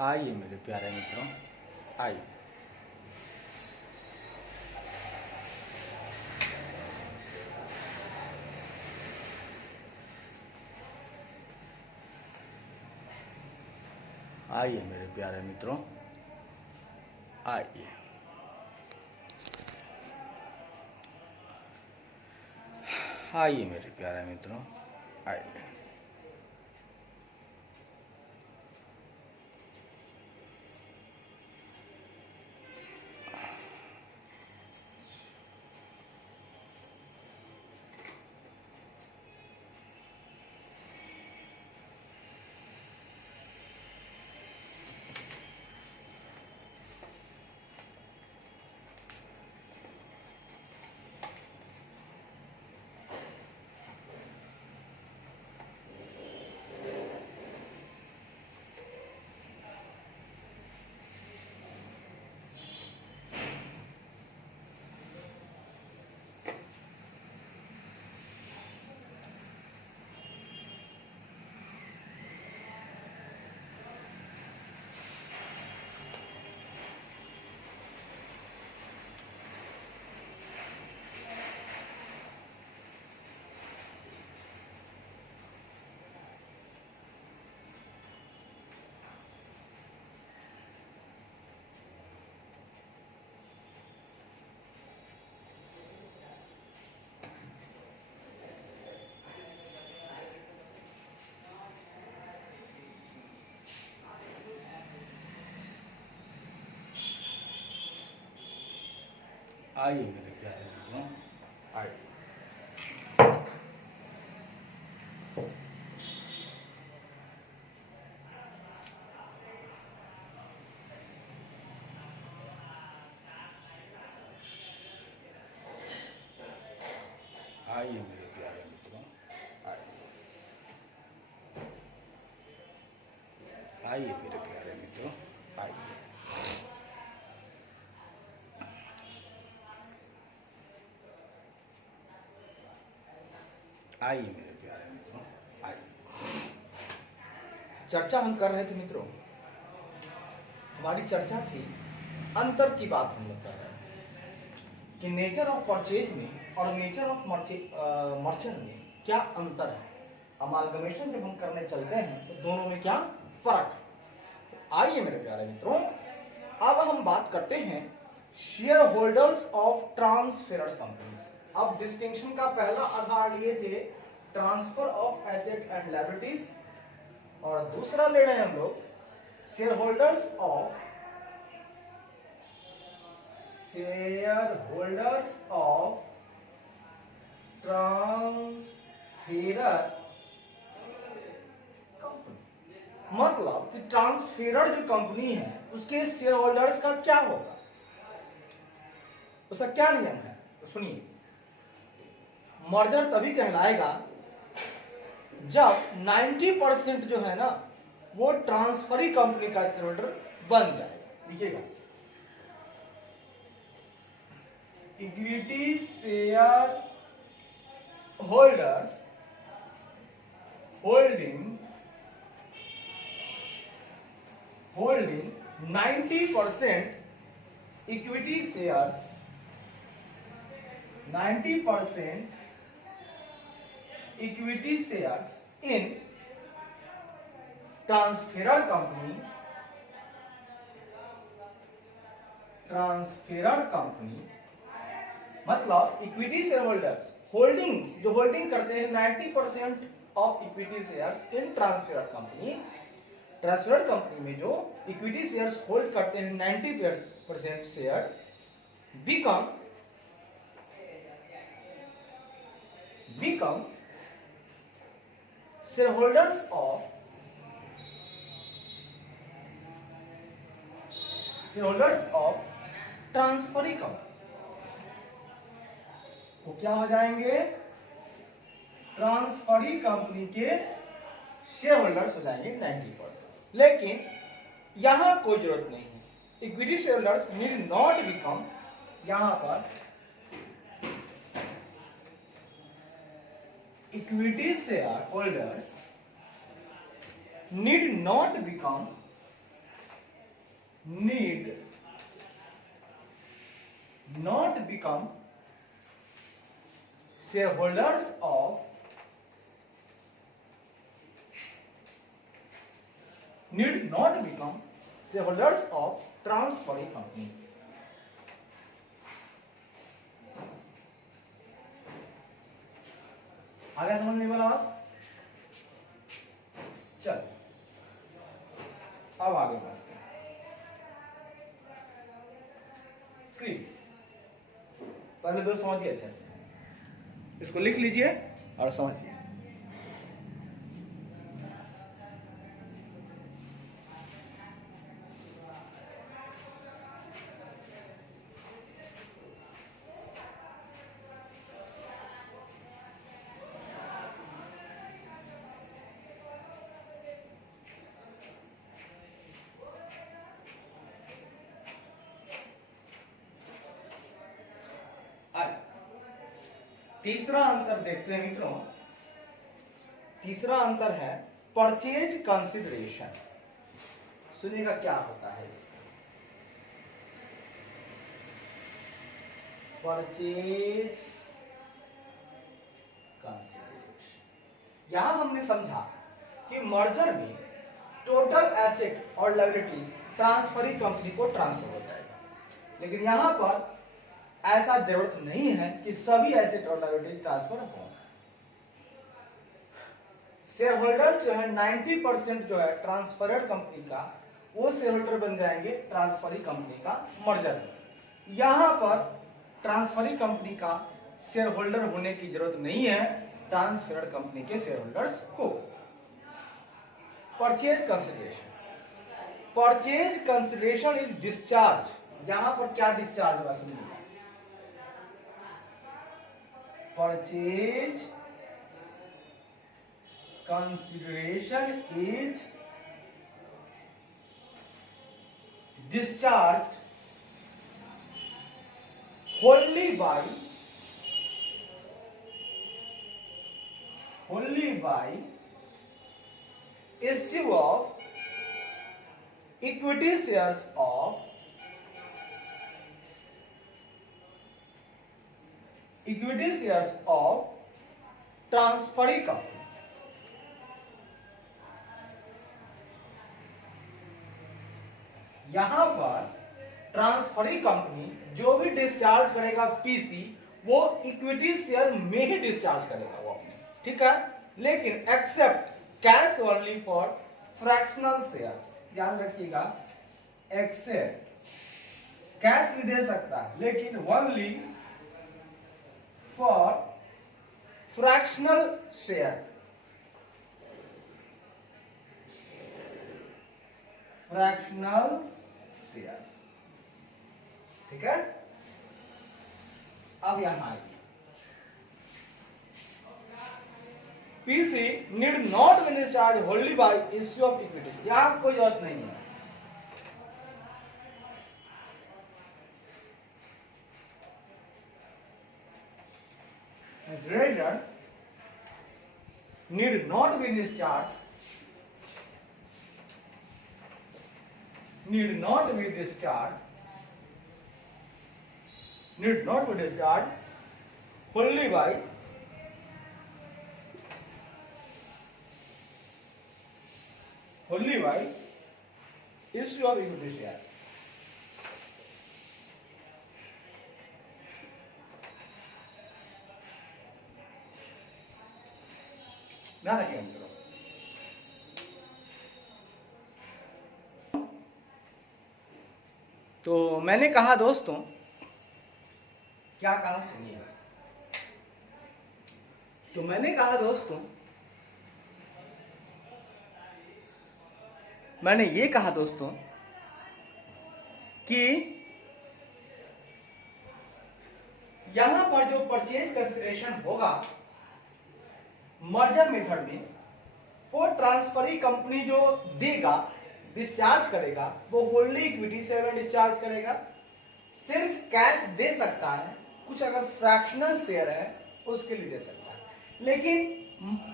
आइए मेरे प्यारे मित्रों, आइए। आइए मेरे प्यारे मित्रों, आइए। आइए मेरे प्यारे मित्रों, आइए। आइए मेरे प्यारे मित्रों, आइए। आइए मेरे प्यारे मित्रों, आइए। आइए मेरे प्यारे मित्रों, आइए। आइए मेरे प्यारे मित्रों, आइए। चर्चा हम कर रहे थे मित्रों, हमारी चर्चा थी अंतर की बात हम लोग कर रहे थे कि नेचर ऑफ परचेज में और नेचर ऑफ मर्चेंट में क्या अंतर है। अमालगमेशन जब हम करने चलते हैं तो दोनों में क्या फर्क है। आइए मेरे प्यारे मित्रों, अब हम बात करते हैं शेयर होल्डर्स ऑफ ट्रांसफेरड कंपनी। अब डिस्टिंक्शन का पहला आधार लिए थे transfer of asset and liabilities, और दूसरा ले रहे हैं हम लोग share holders of transferor company. मतलब कि ट्रांसफेरर जो कंपनी है उसके शेयर होल्डर्स का क्या होगा, उसका क्या नियम है। तो सुनिए, मर्जर तभी कहलाएगा जब 90% जो है ना वो ट्रांसफरी कंपनी का शेयर होल्डर बन जाएगा। देखिएगा, equity shareholders holding 90% equity shares, 90% equity shares in transferor company, मतलब इक्विटी शेयर होल्डर्स होल्डिंग्स जो होल्डिंग करते हैं 90% of equity shares in transferor company. Transferor company में जो इक्विटी शेयर्स होल्ड करते हैं 90% share become shareholders of transferee company. वो क्या हो जाएंगे, ट्रांसफरी कंपनी के शेयर होल्डर्स हो जाएंगे 90%। लेकिन यहां कोई जरूरत नहीं है, equity share holders need not become, यहां पर equity shareholders need not become need not become shareholders of transferring company. आगे समझने वाला बात। चल अब आगे बढ़ते हैं। सी पहले दो समझिए अच्छे से, इसको लिख लीजिए और समझिए। तीसरा अंतर देखते हैं मित्रों। तीसरा अंतर है परचेज कंसिडरेशन। सुनिएगा क्या होता है इसका। परचेज कंसिडरेशन, यहां हमने समझा कि मर्जर में टोटल एसेट और लायबिलिटीज ट्रांसफरिंग कंपनी को ट्रांसफर हो जाएगा, लेकिन यहां पर ऐसा जरूरत नहीं है कि सभी एसेट और लायबिलिटीज ट्रांसफर हो। शेयर होल्डर जो है 90% जो है ट्रांसफर्ड कंपनी का, वो शेयर होल्डर बन जाएंगे ट्रांसफरिंग कंपनी का मर्जर में। यहां पर ट्रांसफरिंग कंपनी का शेयर होल्डर होने की जरूरत नहीं है ट्रांसफर्ड कंपनी के शेयर होल्डर्स को। Purchase consideration is discharge. यहां पर क्या डिस्चार्ज होगा सुनिए। Purchase consideration is discharged wholly by issue of equity shares of transferring company. यहां पर ट्रांसफरिंग कंपनी जो भी डिस्चार्ज करेगा पीसी, वो इक्विटी शेयर में ही डिस्चार्ज करेगा वो अपने, ठीक है। लेकिन except cash only for fractional shares. याद रखिएगा, एक्सेप्ट कैश भी दे सकता है, लेकिन only for fractional share, shares, ठीक है। अब यहां आइए, PC need not be discharge wholly by issue of equity. यहां कोई जरूरत नहीं है। Rather need not be discharged wholly by issue of equity share। ध्यान रखिए मित्रों। तो मैंने कहा दोस्तों, क्या कहा सुनिएगा। तो मैंने कहा दोस्तों, मैंने ये कहा दोस्तों कि यहां पर जो परचेज कंसिडरेशन होगा मर्जर मेथड में, वो ट्रांसफरिंग कंपनी जो देगा, डिस्चार्ज करेगा, वो होल्डी इक्विटी शेयर में डिस्चार्ज करेगा। सिर्फ कैश दे सकता है, कुछ अगर फ्रैक्शनल शेयर है उसके लिए दे सकता है। लेकिन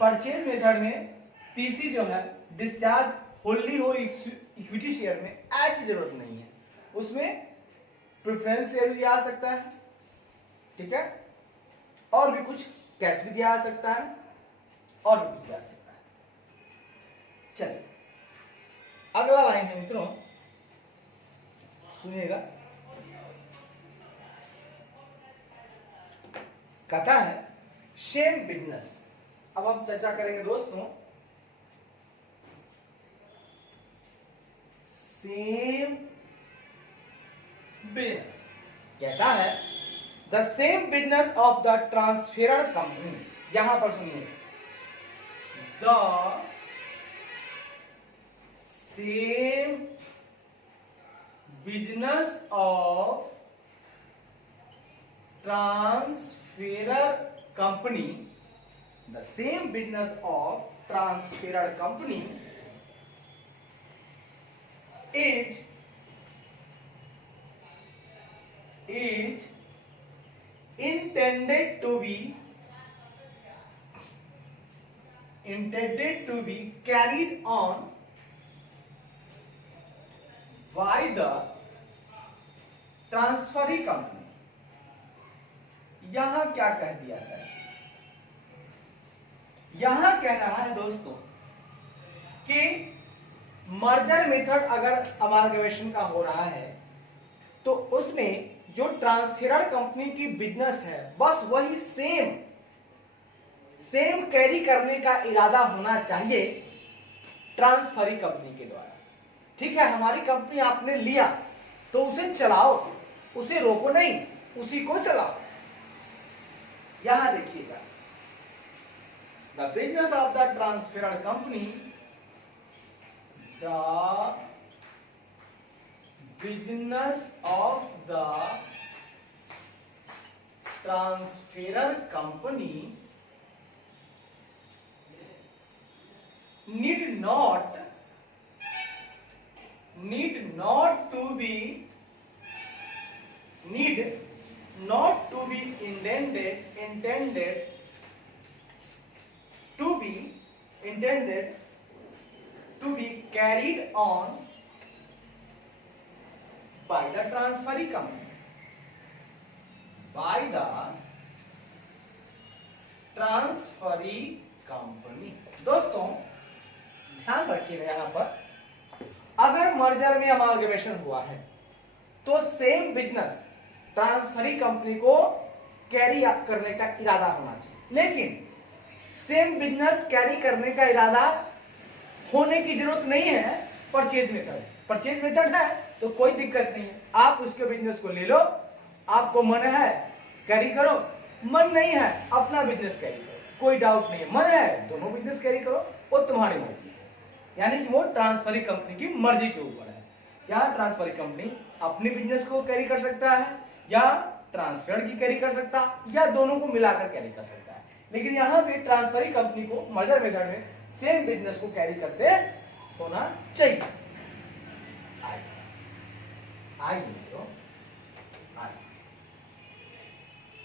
परचेज मेथड में पीसी जो है डिस्चार्ज होल्डी हो इक्विटी शेयर में, ऐसी जरूरत नहीं है। उसमें प्रेफरेंस शेयर भी दिया जा सकता है, ठीक है, और भी कुछ कैश भी दिया जा सकता है, और भी कुछ दिया जा सकता है। चलिए अगला लाइन है मित्रों, सुनिएगा। कहता है सेम बिजनेस। अब हम चर्चा करेंगे दोस्तों सेम बिजनेस। कहता है the same business of the transferor company. यहां पर सुनिए, the same business of transferor company, the same business of transferor company is intended to be carried on by the transferee company। यहां क्या कह दिया sir? यहां कह रहा है दोस्तों कि मर्जर मेथड अगर अमालगमेशन का हो रहा है तो उसमें जो ट्रांसफेरर कंपनी की बिजनेस है बस वही सेम कैरी करने का इरादा होना चाहिए ट्रांसफरी कंपनी के द्वारा। ठीक है, हमारी कंपनी आपने लिया तो उसे चलाओ, उसे रोको नहीं, उसी को चलाओ। यहां देखिएगा, the business of the transferor company, the business of the transferor company need not to be intended to be carried on by the transferee company, by the transferee company। दोस्तों ध्यान रखिएगा, यहां पर अगर मर्जर में अमालगमेशन हुआ है तो सेम बिजनेस ट्रांसफरी कंपनी को कैरी करने का इरादा होना चाहिए। लेकिन सेम बिजनेस कैरी करने का इरादा होने की जरूरत नहीं है परचेज मेथड। परचेज मेथड है तो कोई दिक्कत नहीं है, आप उसके बिजनेस को ले लो, आपको मन है कैरी करो, मन नहीं है अपना बिजनेस कैरी करो, कोई डाउट नहीं है। मन है दोनों बिजनेस कैरी करो, वो तुम्हारी मर्जी है, यानी कि वो ट्रांसफरी कंपनी की मर्जी के ऊपर है। या ट्रांसफरी कंपनी अपनी बिजनेस को कैरी कर सकता है, या ट्रांसफर की कैरी कर सकता, या दोनों को मिलाकर कैरी कर सकता है। लेकिन यहां पे ट्रांसफरी कंपनी को मर्जर मेथड में सेम बिजनेस को कैरी करते होना चाहिए। आइए मित्रों,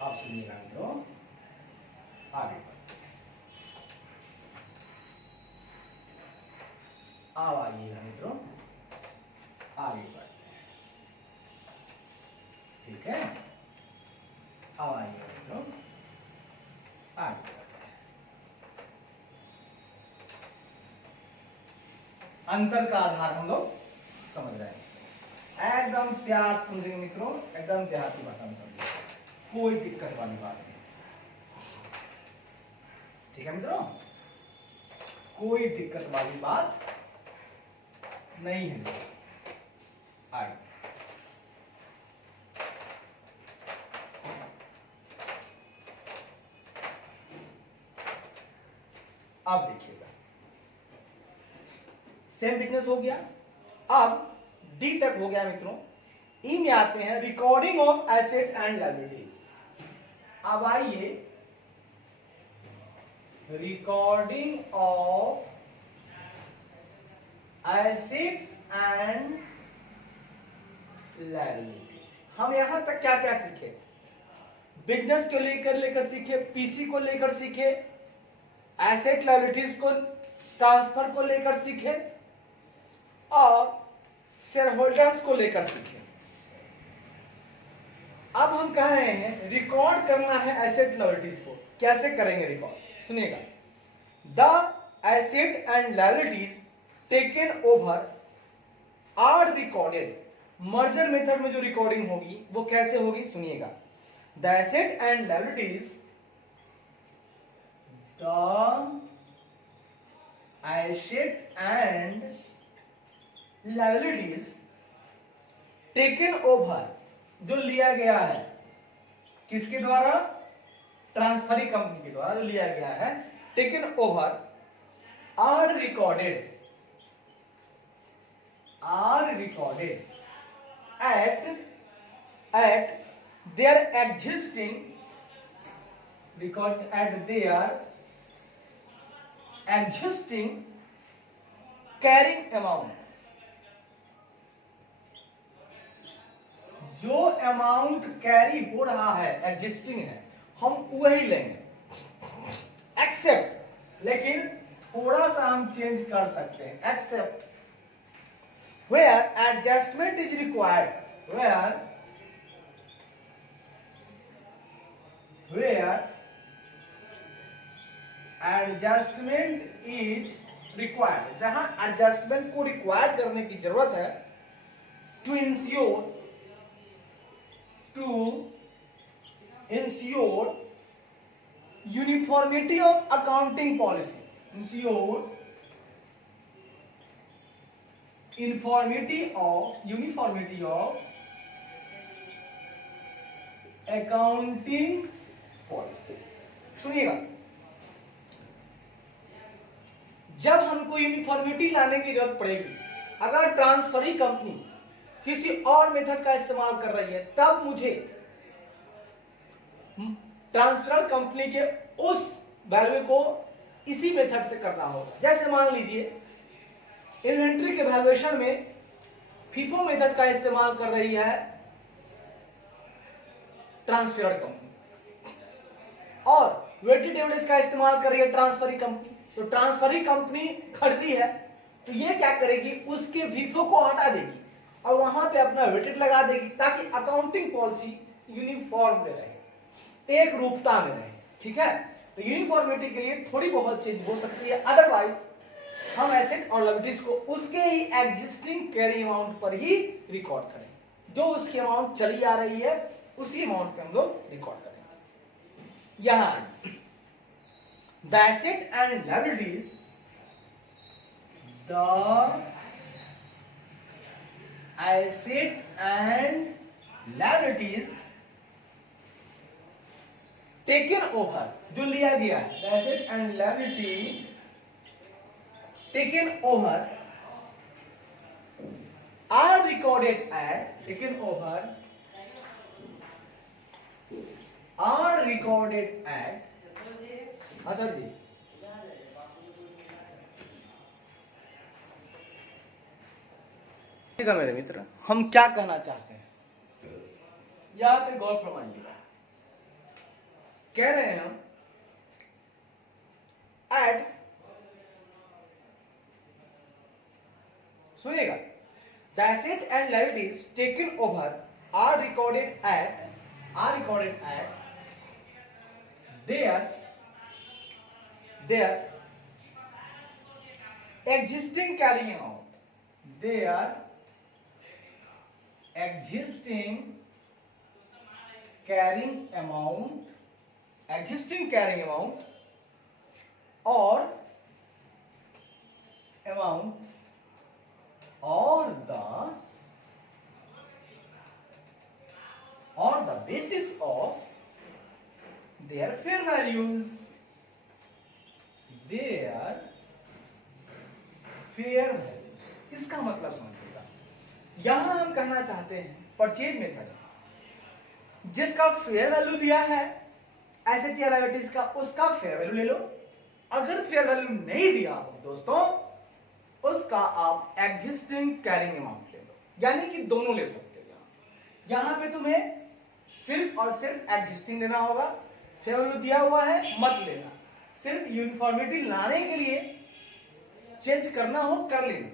आप सुनिएगा मित्रों, आगे अब आइएगा मित्रों, आगे बढ़ते हैं। ठीक है, अब आइएगा मित्रों, आगे बढ़ते हैं। अंतर का आधार हम लोग समझ रहे हैं, एकदम प्यार समझेंगे मित्रों, एकदम देहाती भाषा में समझेंगे, कोई दिक्कत वाली बात नहीं। ठीक है मित्रों, कोई दिक्कत वाली बात नहीं है। आइए अब देखिएगा, सेम बिजनेस हो गया। अब डी तक हो गया मित्रों। ई में आते हैं recording of asset and liabilities. अब आइए recording of assets and liabilities. हम यहां तक क्या क्या सीखे? बिजनेस को लेकर सीखे, पीसी को लेकर सीखे, एसेट लायबिलिटीज को ट्रांसफर को लेकर सीखे, शेयर होल्डर्स को लेकर सीखे। अब हम कह रहे हैं रिकॉर्ड करना है एसेट लायबिलिटीज को। कैसे करेंगे रिकॉर्ड, सुनिएगा। The asset and liabilities taken over are recorded. Merger method में जो रिकॉर्डिंग होगी वो कैसे होगी, सुनिएगा। The asset and liabilities, the asset and liabilities taken over, जो लिया गया है किसके द्वारा, ट्रांसफरी कंपनी के द्वारा जो लिया गया है, taken over are recorded at their existing carrying amount। जो अमाउंट कैरी हो रहा है, एग्जिस्टिंग है, हम वही लेंगे। एक्सेप्ट, लेकिन थोड़ा सा हम चेंज कर सकते हैं। Except where adjustment is required, where adjustment is required, जहां एडजस्टमेंट को रिक्वायर करने की जरूरत है, to ensure uniformity of accounting policy, uniformity of accounting policies। सुनिएगा, जब हमको यूनिफॉर्मिटी लाने की जरूरत पड़ेगी, अगर ट्रांसफरी कंपनी किसी और मेथड का इस्तेमाल कर रही है, तब मुझे ट्रांसफर कंपनी के उस वैल्यू को इसी मेथड से करना होगा। जैसे मान लीजिए इन्वेंट्री के वैल्यूएशन में फीफो मेथड का इस्तेमाल कर रही है ट्रांसफर कंपनी, और वेटेड एवरेज का इस्तेमाल कर रही है ट्रांसफरी कंपनी। तो ट्रांसफरी कंपनी खरीदी है, तो ये क्या करेगी, उसके फीफो को हटा देगी और वहां पे अपना वेटेड लगा देगी, ताकि अकाउंटिंग पॉलिसी यूनिफॉर्म में रहे, एक रूपता में रहे। ठीक है, तो यूनिफॉर्मिटी के लिए थोड़ी बहुत चेंज हो सकती है, अदरवाइज हम एसेट और लायबिलिटीज को उसके ही एग्जिस्टिंग कैरी अमाउंट पर ही रिकॉर्ड करें। जो उसकी अमाउंट चली आ रही है उसी अमाउंट पे हम लोग रिकॉर्ड करेंगे। यहां the asset and liabilities, the asset and liabilities taken over, जो लिया गया है, the asset and liability taken over are recorded at हाँ सर जी, ठीक है मेरे मित्र, हम क्या कहना चाहते हैं यहाँ पे गौर फरमाइएगा। कह रहे हैं हम एट, सुनिएगा, the asset and liabilities taken over are recorded at their existing carrying amount, their existing carrying amount or amounts or the basis of their fair values, इसका मतलब समझिएगा। यहां हम कहना चाहते हैं परचेज मेथड, जिसका फेयर वैल्यू दिया है एसेट या लायबिलिटीज का, उसका फेयर वैल्यू ले लो। अगर फेयर वैल्यू नहीं दिया हो दोस्तों, उसका आप एग्जिस्टिंग कैरिंग अमाउंट ले लो, यानी कि दोनों ले सकते हो। यहां पे तुम्हें सिर्फ और सिर्फ एग्जिस्टिंग लेना होगा, फेयर वैल्यू दिया हुआ है मत लेना। सिर्फ यूनिफॉर्मिटी लाने के लिए चेंज करना हो कर लेना।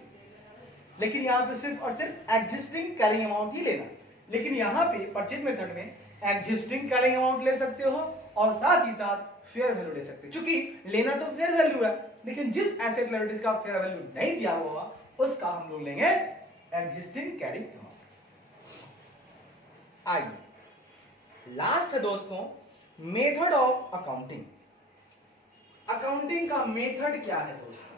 लेकिन यहाँ पे सिर्फ और सिर्फ एग्जिस्टिंग कैरिंग अमाउंट ही लेना। लेकिन यहाँ पे परचेज मेथड में एग्जिस्टिंग कैरिंग अमाउंट ले सकते हो और साथ ही साथ फेयर वैल्यू ले सकते हो। क्योंकि लेना तो फेयर वैल्यू है, लेकिन जिस एसेट लायबिलिटीज का फेयर वैल्यू नहीं दिया हुआ उसका हम लोग लेंगे एग्जिस्टिंग कैरिंग अमाउंट। आइए लास्ट है दोस्तों मेथड ऑफ अकाउंटिंग। अकाउंटिंग का मेथड क्या है दोस्तों?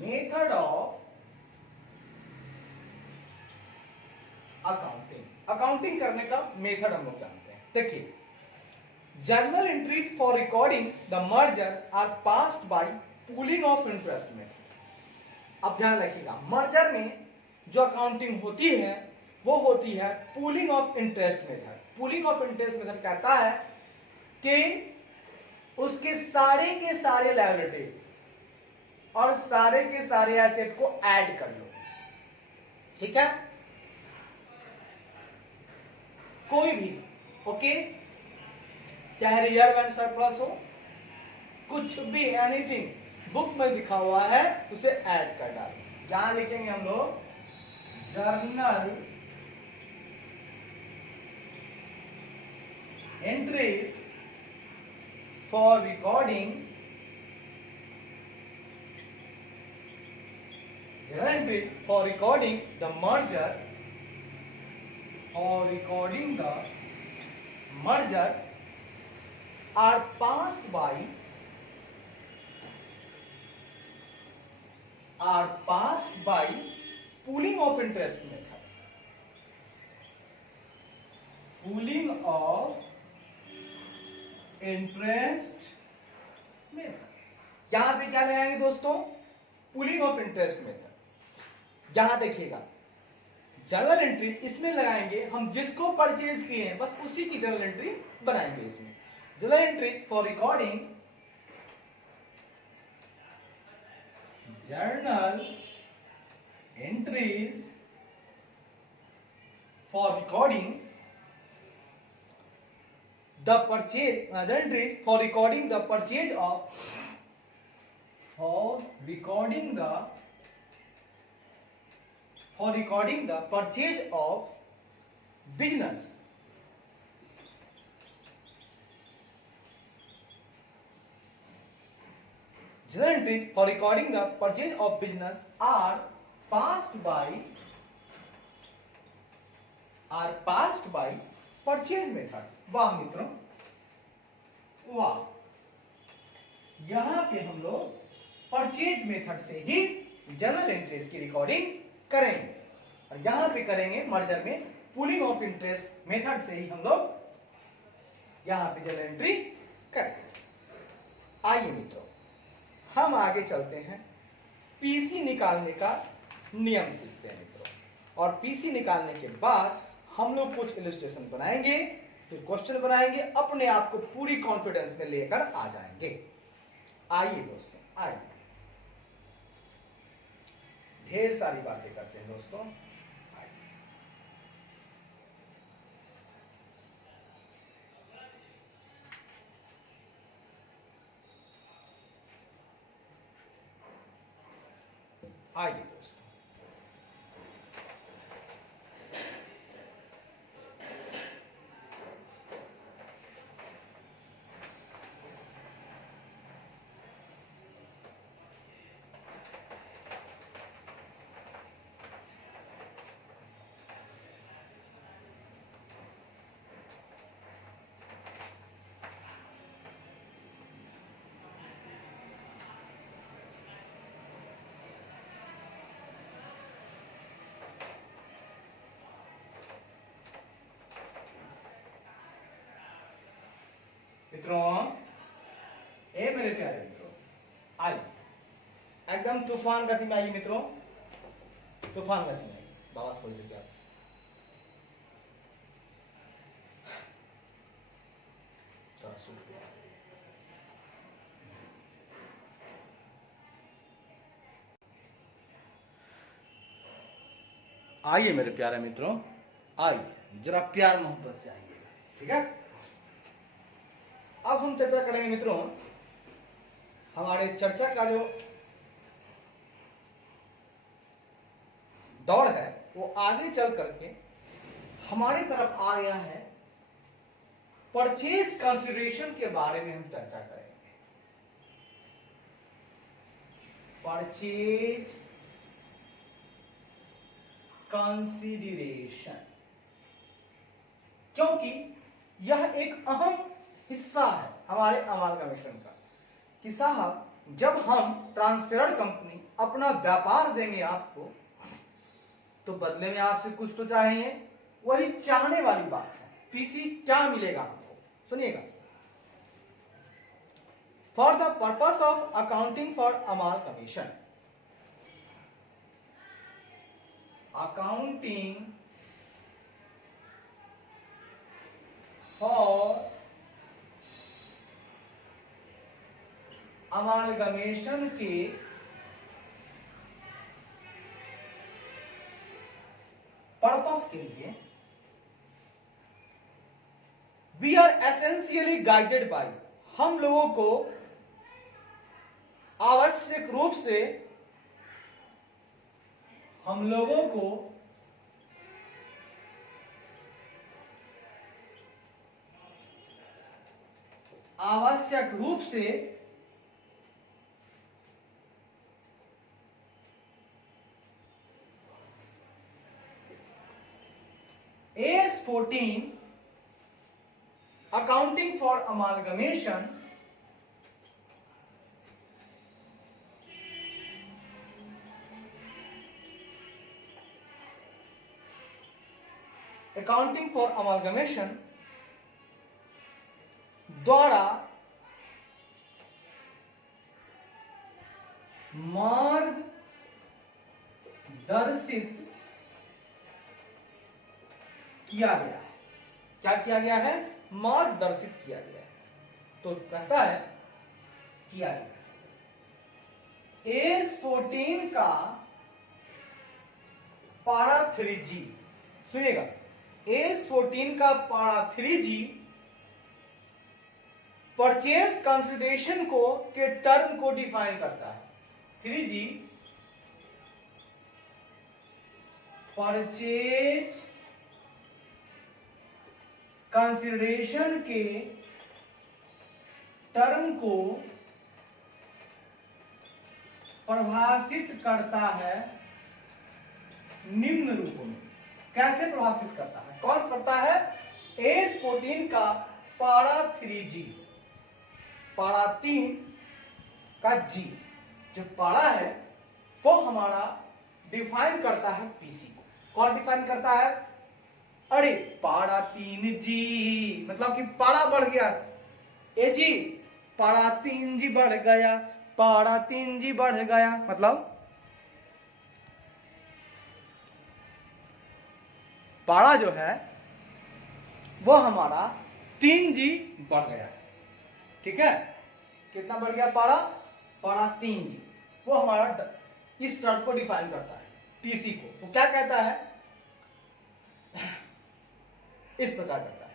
मेथड ऑफ अकाउंटिंग, अकाउंटिंग करने का मेथड हम लोग जानते हैं। देखिए, journal entries for recording the merger are passed by pooling of interest method. अब ध्यान रखिएगा, मर्जर में जो अकाउंटिंग होती है वो होती है pooling of interest method. Pooling of interest method कहता है कि उसके सारे के सारे लायबिलिटीज और सारे के सारे एसेट को ऐड कर लो, ठीक है, कोई भी, ओके, चाहे रिजर्व एंड सरप्लस हो, कुछ भी, एनीथिंग बुक में लिखा हुआ है उसे ऐड कर डालो। यहां लिखेंगे हम लोग journal entries for recording the merger or recording the merger are passed by pooling of interest method. Pooling of interest method. यहां पे क्या लगाएंगे दोस्तों? Pooling of interest method. यहां देखिएगा जर्नल एंट्री इसमें लगाएंगे हम, जिसको परचेज किए हैं बस उसी की जर्नल एंट्री बनाएंगे। इसमें journal entry for recording journal entries for recording the purchase, journal entries for recording the purchase of, for recording the purchase of business, journal entries for recording the purchase of business are passed by purchase method। वाह मित्रों वाह, यहां पे हम लोग purchase method से ही journal entries की recording करेंगे और यहां पे करेंगे मर्जर में पूलिंग ऑफ इंटरेस्ट मेथड से ही हम लोग यहां पे जर्नल एंट्री करेंगे। आइए मित्रों हम आगे चलते हैं, पीसी निकालने का नियम सीखते हैं मित्रों, और पीसी निकालने के बाद हम लोग कुछ इलस्ट्रेशन बनाएंगे, फिर क्वेश्चन बनाएंगे, अपने आप को पूरी कॉन्फिडेंस में लेकर आ जाएंगे। आइए दोस्तों, आइए, ढेर सारी बातें करते हैं दोस्तों। आइए दोस्तों, ए मेरे प्यारे मित्रों, आइए एकदम तूफान गति में आइए मित्रों, तूफान गति में आइए। बाबा खोल दीजिए आप, आइए मेरे प्यारे मित्रों, आइए जरा प्यार मोहब्बत से आइएगा, ठीक है। अब हम चर्चा करेंगे मित्रों, हमारे चर्चा का जो दौड़ है वो आगे चल करके हमारी तरफ आ गया है। परचेज कंसिडरेशन के बारे में हम चर्चा करेंगे। परचेज कंसिडरेशन, क्योंकि यह एक अहम हिस्सा है हमारे अमालगमेशन का कि साहब जब हम ट्रांसफेरर कंपनी अपना व्यापार देंगे आपको तो बदले में आपसे कुछ तो चाहेंगे, वही चाहने वाली बात है। पीसी क्या मिलेगा आपको, सुनिएगा। For the purpose of accounting for amalgamation, accounting for amalgamation के पर्पस के लिए we are essentially guided by, हम लोगों को आवश्यक रूप से AS14 अकाउंटिंग फॉर अमालगमेशन द्वारा मार्गदर्शित किया गया है। क्या किया गया है? मार्गदर्शित किया गया है। तो कहता है किया गया AS14 का पारा 3G, सुनिएगा, AS14 का पारा 3G परचेज कंसिडरेशन को के टर्म को डिफाइन करता है। 3G परचेज कंसिडरेशन के टर्म को परिभाषित करता है निम्न रूपों में। कैसे परिभाषित करता है? कौन करता है? AS14 का पारा 3G, पारा 3 का G जो पारा है वो हमारा डिफाइन करता है पीसी को। कौन डिफाइन करता है? अरे पारा 3G मतलब कि पारा बढ़ गया, ए जी पारा 3G बढ़ गया, पारा 3G बढ़ गया, मतलब पारा जो है वो हमारा 3G बढ़ गया है। ठीक है, कितना बढ़ गया पारा? पारा 3G। वो हमारा इस टर्म को डिफाइन करता है पीसी को। वो क्या कहता है? इस प्रकार करता है,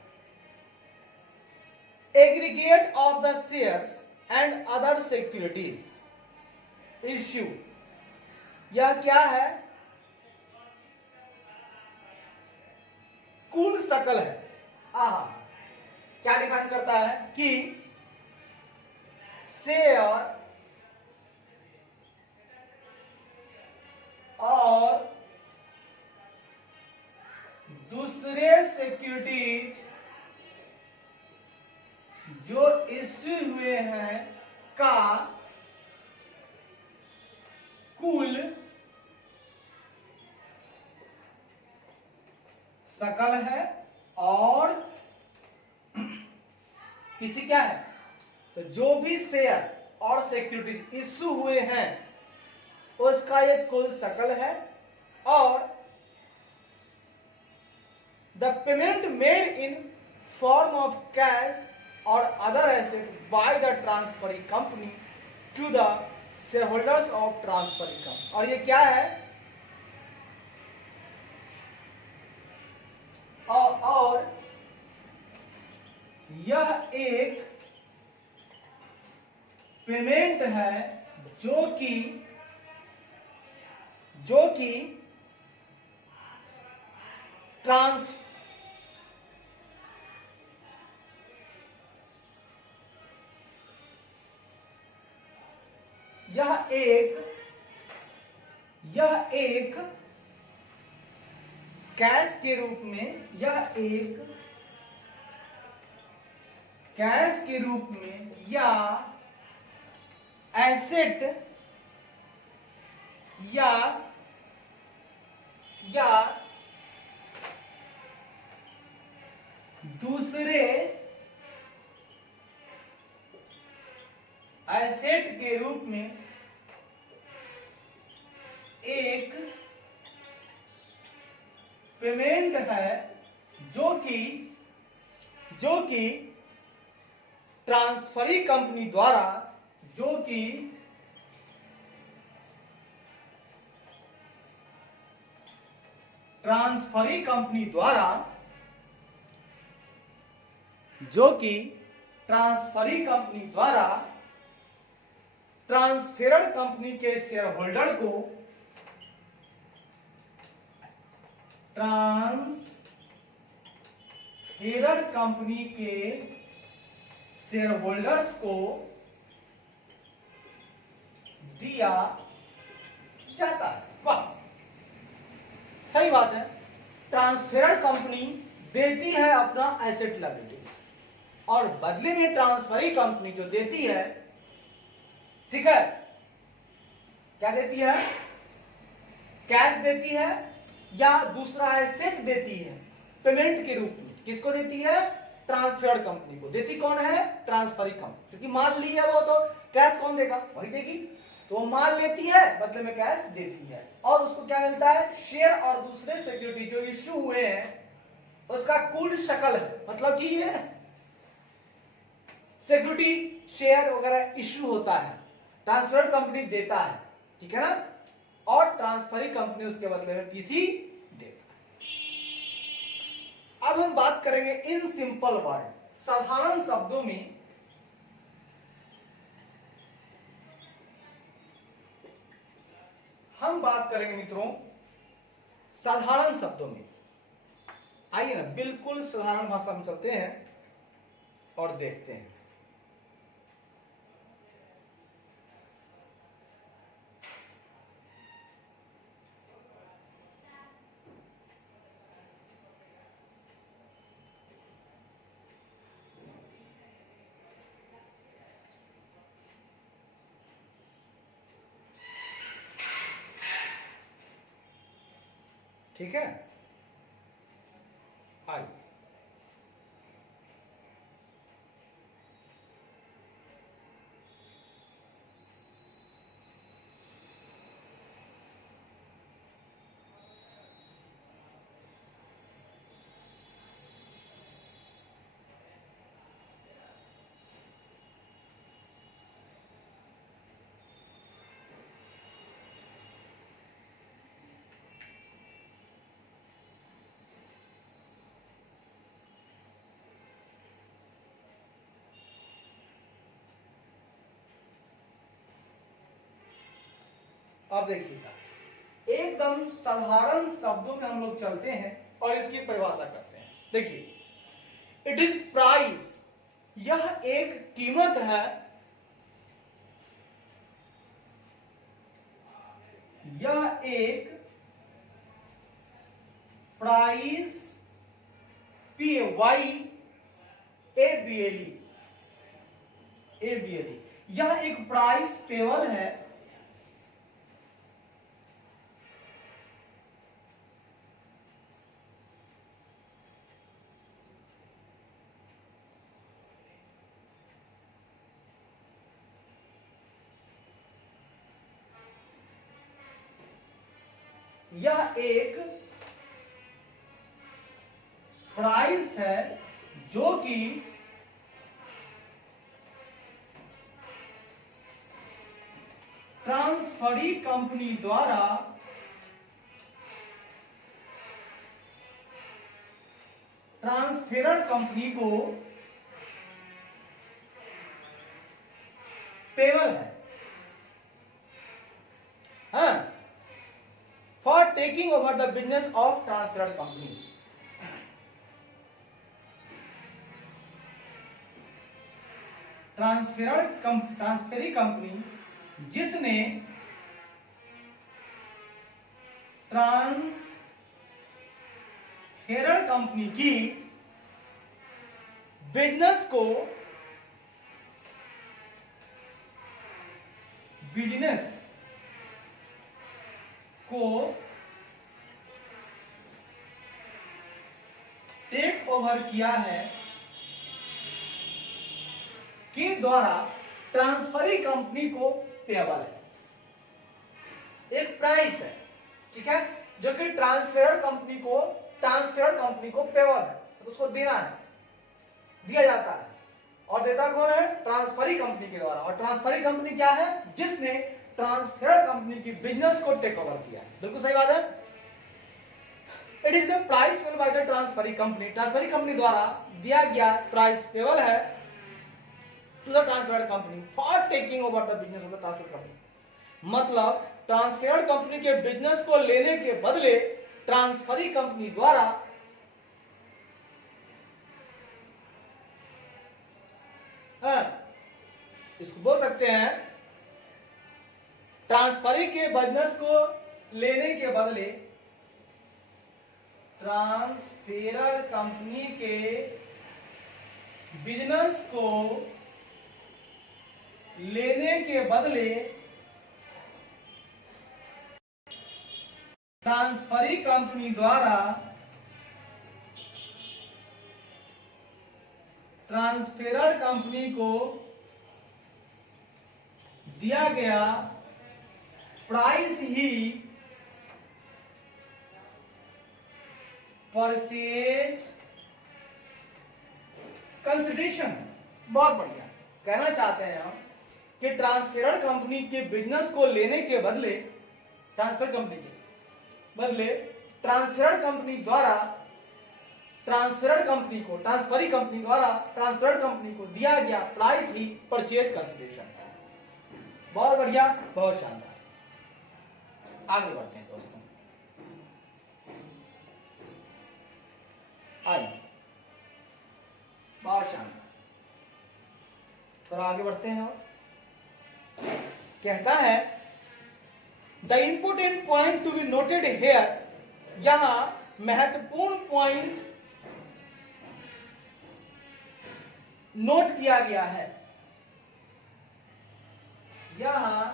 aggregate of the shares and other securities issue. यह क्या है? कुल सकल है। क्या डिफाइन करता है कि शेयर और दूसरे सिक्योरिटीज जो इश्यू हुए हैं का कुल सकल है और किसी क्या है? तो जो भी शेयर और सिक्योरिटी इश्यू हुए हैं उसका ये कुल सकल है, और the payment made in form of cash or other asset by the transferring company to the shareholders of transferring company। और ये क्या है? और यह एक पेमेंट है जो कि ट्रांस यह एक कैश के रूप में, यह एक कैश के रूप में या एसेट या दूसरे एसेट के रूप में एक पेमेंट है जो कि ट्रांसफरी कंपनी द्वारा ट्रांसफेरर कंपनी के शेयर होल्डर को ट्रांसफेरर कंपनी के शेयर होल्डर्स को दिया जाता है। वाह, सही बात है। ट्रांसफेरर कंपनी देती है अपना एसेट लायबिलिटीज और बदले में ट्रांसफरी कंपनी जो देती है, ठीक है, क्या देती है? कैश देती है या दूसरा एसेट देती है पेमेंट के रूप में। किसको देती है? ट्रांसफर कंपनी को। देती कौन है? Transferee company. क्योंकि माल ली है वो, तो कैश कौन देगा? वही देगी। तो वो माल लेती है, बदले में कैश देती है और उसको क्या मिलता है? शेयर और दूसरे सिक्योरिटी जो इश्यू हुए हैं उसका कुल शकल है। मतलब कि ये सिक्योरिटी शेयर वगैरह इश्यू होता है, ट्रांसफर कंपनी देता है, ठीक है ना, और ट्रांसफरी कंपनी उसके बदले में पीसी देता है। अब हम बात करेंगे इन सिंपल वर्ड, साधारण शब्दों में। हम बात करेंगे मित्रों साधारण शब्दों में। आइए ना, बिल्कुल साधारण भाषा में चलते हैं और देखते हैं। ठीक है, आइए। अब देखिएगा, एकदम साधारण शब्दों में हम लोग चलते हैं और इसकी परिभाषा करते हैं। देखिए, इट इज प्राइस, यह एक कीमत है, यह एक प्राइस, PAYABLE, यह एक प्राइस पेबल है यह एक प्राइस है जो कि ट्रांसफरी कंपनी द्वारा ट्रांसफेरर कंपनी को पेबल है, हाँ, for taking over the business of transferor company, transferee company जिसने ट्रांसफेरर कंपनी की बिजनेस को टेक ओवर किया है के द्वारा ट्रांसफरी कंपनी को पेबल है। एक प्राइस है, ठीक है, जो कि ट्रांसफेरर कंपनी को पेबल है, तो उसको देना है, दिया जाता है। और देता कौन है? ट्रांसफरी कंपनी के द्वारा। और ट्रांसफरी कंपनी क्या है? जिसने ट्रांसफेरर कंपनी की बिजनेस को टेक ओवर किया है। बिल्कुल सही बात है। It is the price payable by the transferee company द्वारा दिया गया प्राइस पेबल है to the transferor company for taking over the business of the transfer company. मतलब ट्रांसफेरर कंपनी के बिजनेस को लेने के बदले ट्रांसफरी कंपनी द्वारा इसको बोल सकते हैं, ट्रांसफरी के बिजनेस को लेने के बदले ट्रांसफेरर कंपनी के बिजनेस को लेने के बदले ट्रांसफरी कंपनी द्वारा ट्रांसफेरर कंपनी को दिया गया प्राइस ही परचेज कंसिडरेशन। बहुत बढ़िया। कहना चाहते हैं हम कि ट्रांसफेरर कंपनी के बिजनेस को लेने के बदले ट्रांसफेरर कंपनी द्वारा ट्रांसफेरर कंपनी को दिया गया प्राइस ही परचेज कंसिडरेशन। बहुत बढ़िया, बहुत शानदार। आगे बढ़ते हैं दोस्तों। आइए, बहुत शानदार। थोड़ा आगे बढ़ते हैं। और कहता है the important point to be noted here, यहां महत्वपूर्ण पॉइंट नोट किया गया है। यहां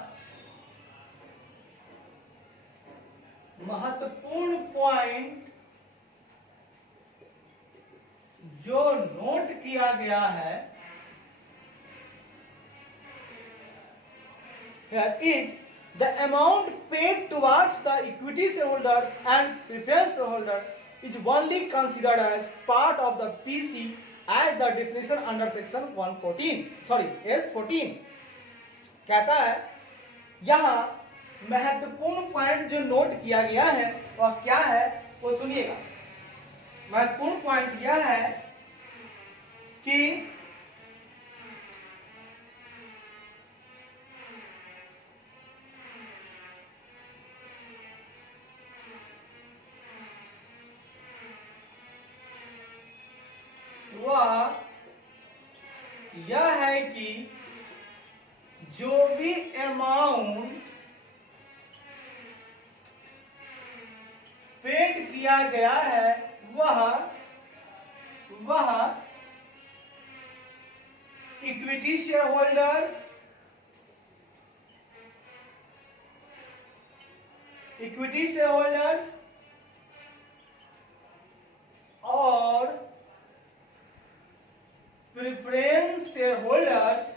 महत्वपूर्ण पॉइंट जो नोट किया गया है is the amount paid towards the equity shareholders and preference shareholders is only considered as part of the PC as the definition under section 14 कहता है यहां महत्वपूर्ण पॉइंट जो नोट किया गया है वह क्या है, वो सुनिएगा। महत्वपूर्ण पॉइंट यह है कि वह यह है कि जो भी अमाउंट पेड किया गया है वह इक्विटी शेयरहोल्डर्स और प्रेफरेंस शेयरहोल्डर्स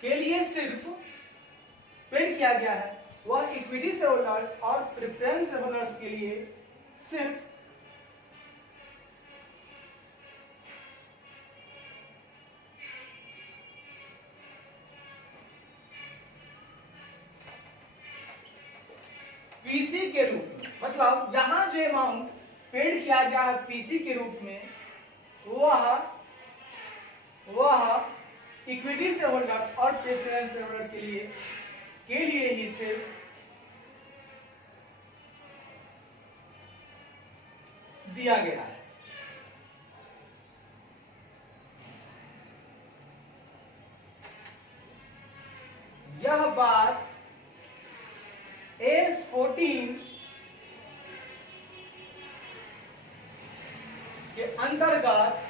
के लिए सिर्फ पेड किया गया है। वह इक्विटी शेयरहोल्डर्स और प्रेफरेंस शेयरहोल्डर्स के लिए सिर्फ पीसी के रूप में, मतलब यहां जो अमाउंट पेड किया गया है पीसी के रूप में वह इक्विटी शेयरहोल्डर और प्रेफरेंस शेयरहोल्डर के लिए के लिए ही सिर्फ दिया गया है। यह बात S14 के अंतर्गत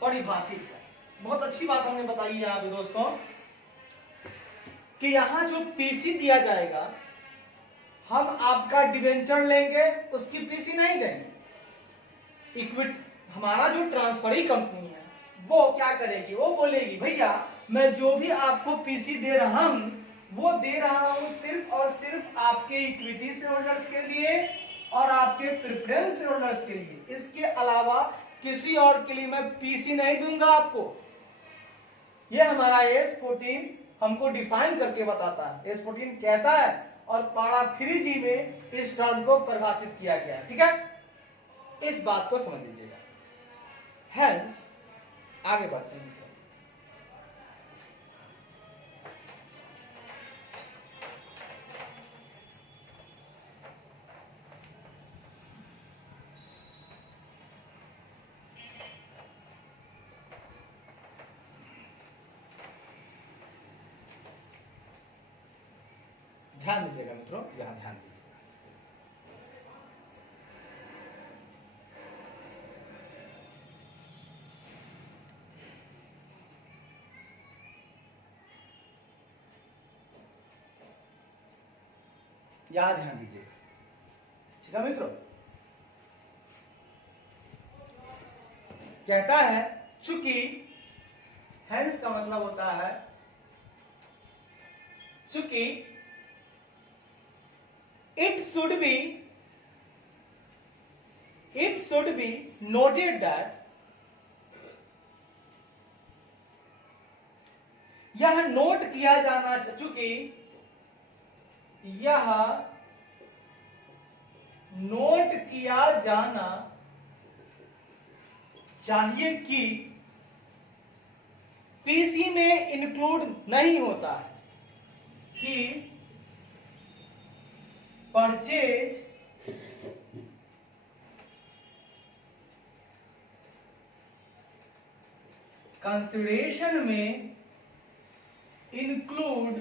परिभाषित है। बहुत अच्छी बात हमने बताई है यहाँ पे दोस्तों कि यहां जो पीसी दिया जाएगा, हम आपका डिवेंचर लेंगे, उसकी पीसी नहीं देंगे। इक्विटी, हमारा जो ट्रांसफरी कंपनी है वो क्या करेगी, वो बोलेगी भैया मैं जो भी आपको पीसी दे रहा हूं वो दे रहा हूं सिर्फ और सिर्फ आपके इक्विटी शेयर होल्डर्स के लिए और आपके प्रेफरेंस शेयर होल्डर्स के लिए। इसके अलावा किसी और के लिए मैं पीसी नहीं दूंगा आपको। ये हमारा S14 हमको डिफाइन करके बताता है। S14 कहता है और पारा 3G में इस टर्म को परिभाषित किया गया है। ठीक है, इस बात को समझ लीजिएगा। हेंस आगे बढ़ते हैं। ध्यान दीजिएगा मित्रों, यहां ध्यान दीजिएगा। यहां ध्यान दीजिएगा। ठीक है मित्रों, कहता है चूंकि हेंस का मतलब होता है चूंकि it should be noted that यह नोट किया जाना, चूंकि यह नोट किया जाना चाहिए कि पीसी में इंक्लूड नहीं होता है कि परचेज कंसिडरेशन में इंक्लूड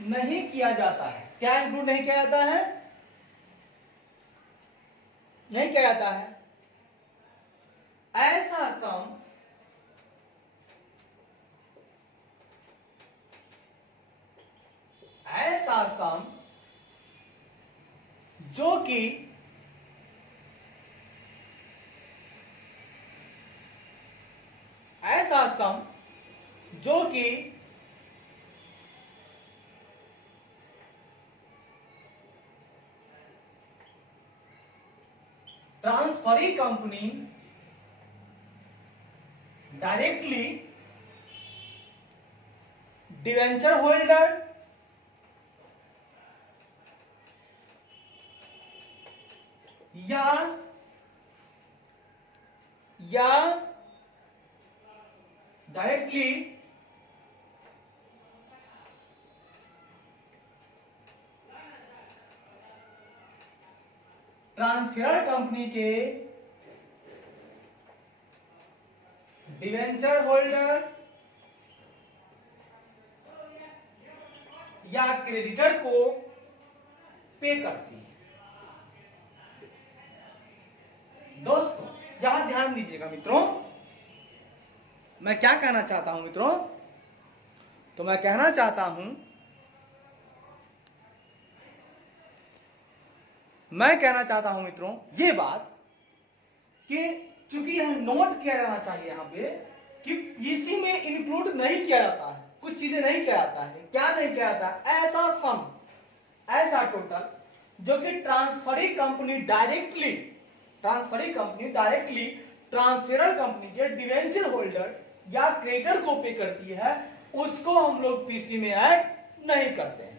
नहीं किया जाता है। क्या इंक्लूड नहीं किया जाता है? नहीं किया जाता है ऐसा सम जो कि ऐसा सम जो कि transferee company directly debenture holder या डायरेक्टली ट्रांसफर कंपनी के डिवेंचर होल्डर या क्रेडिटर को पे करती है। दोस्तों यहां ध्यान दीजिएगा मित्रों, मैं क्या कहना चाहता हूं मित्रों, तो मैं कहना चाहता हूं मित्रों ये बात कि चूंकि यह नोट किया जाना चाहिए यहां पे कि इसी में इंक्लूड नहीं किया जाता है, कुछ चीजें नहीं किया जाता है। क्या नहीं किया जाता है? ऐसा सम, ऐसा टोटल जो कि transferee company directly transferor company के डिवेंचर होल्डर या क्रेडिटर को पे करती है, उसको हम लोग पीसी में ऐड नहीं करते हैं।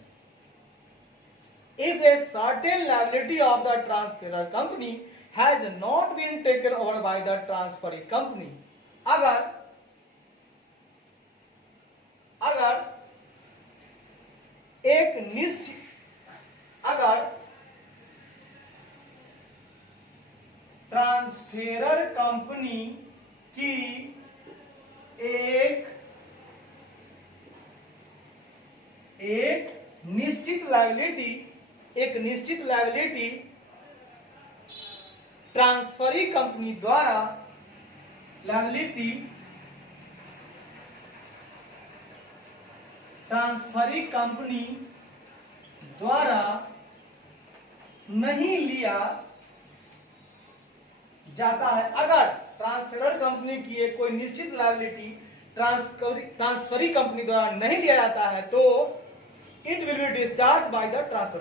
If a certain liability of the transferor company has not been taken over by the transferring company. अगर एक निश्चित ट्रांसफेरर कंपनी की एक निश्चित लायबिलिटी ट्रांसफरी कंपनी द्वारा नहीं लिया जाता है। अगर ट्रांसफरर कंपनी की एक कोई निश्चित लायबिलिटी ट्रांसफरी कंपनी द्वारा नहीं लिया जाता है तो it will be discharge by the transfer.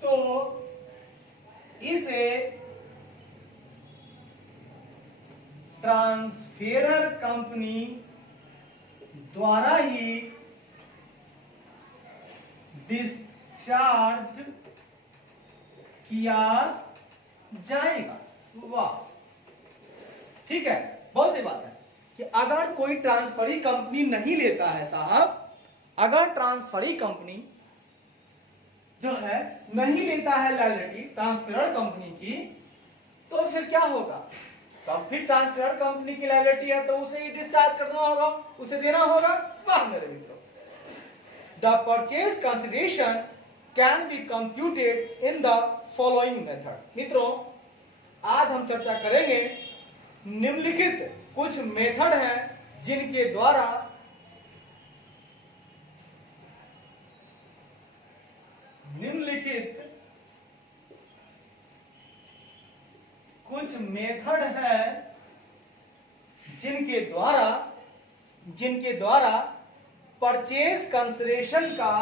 तो इसे ट्रांसफेरर कंपनी द्वारा ही डिस्चार्ज किया जाएगा। वाह, ठीक है, बहुत सही बात है कि अगर कोई ट्रांसफरी कंपनी नहीं लेता है साहब, अगर ट्रांसफरी कंपनी जो है नहीं लेता है लायबिलिटी ट्रांसफेरर कंपनी की, तो फिर क्या होगा? तब फिर ट्रांसफेरर कंपनी की लायबिलिटी है तो उसे ही डिस्चार्ज करना होगा, उसे देना होगा। वाह मेरे मित्रों, the purchase consideration can be computed in the following method. मित्रों, आज हम चर्चा करेंगे निम्नलिखित कुछ मेथड हैं जिनके द्वारा जिनके द्वारा परचेज कंसिडरेशन का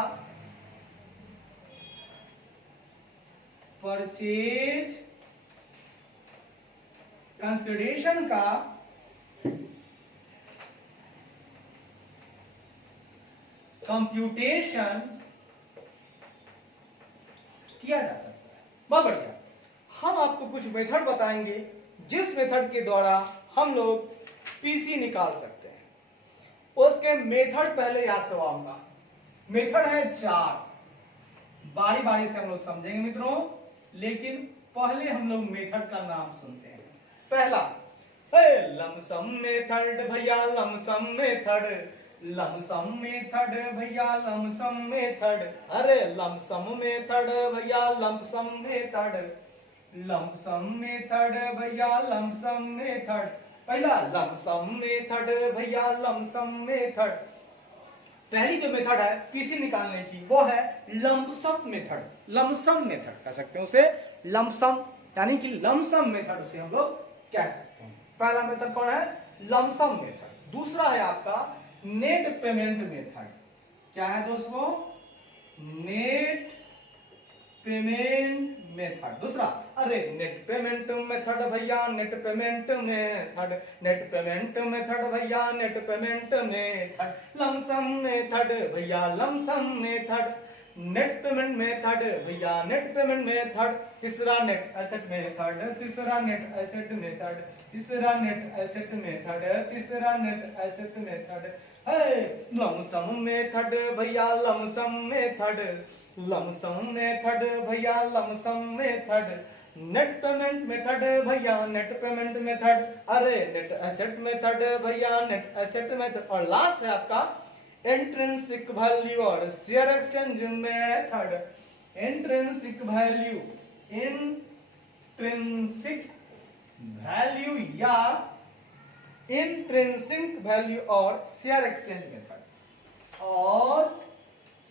कंप्यूटेशन किया जा सकता है। बहुत बढ़िया, हम आपको कुछ मेथड बताएंगे जिस मेथड के द्वारा हम लोग पीसी निकाल सकते हैं। उसके मेथड पहले याद करवाऊंगा। मेथड है 4, बारी बारी से हम लोग समझेंगे मित्रों, लेकिन पहले हम लोग मेथड का नाम सुनते हैं। पहला लमसम मेथड भैया, लमसम मेथड भैया, लमसम मेथड। अरे लमसम मेथड भैया, लमसम मेथड भैया, लमसम मेथड। पहला लमसम मेथड भैया, लमसम मेथड। पहली जो मेथड है पीसी निकालने की वो है लमसम मेथड। लमसम मेथड कह सकते हैं उसे, लमसम यानी कि लमसम मेथड उसे हम लोग कह सकते हैं। पहला मेथड कौन है? Lump sum method. दूसरा है आपका नेट पेमेंट मेथड। क्या है दोस्तों? Net payment method. दूसरा, अरे नेट पेमेंट मेथड भैया, नेट पेमेंट मेथड भैया, net payment method. Lump sum method भैया, lump sum method. Net payment method भैया, नेट पेमेंट मेथड। तीसरा नेट एसेट मेथड, तीसरा नेट एसेट मेथड, तीसरा नेट एसेट मेथड, तीसरा net asset method. Lump sum method भैया, lump sum method भैया, lump sum method. Net payment method भैया, net payment method. अरे net asset method भैया, नेट एसेट मेथड। और लास्ट है आपका इंट्रिंसिक वैल्यू और share exchange method. Intrinsic value या इंट्रिंसिक वैल्यू और शेयर एक्सचेंज मेथड। और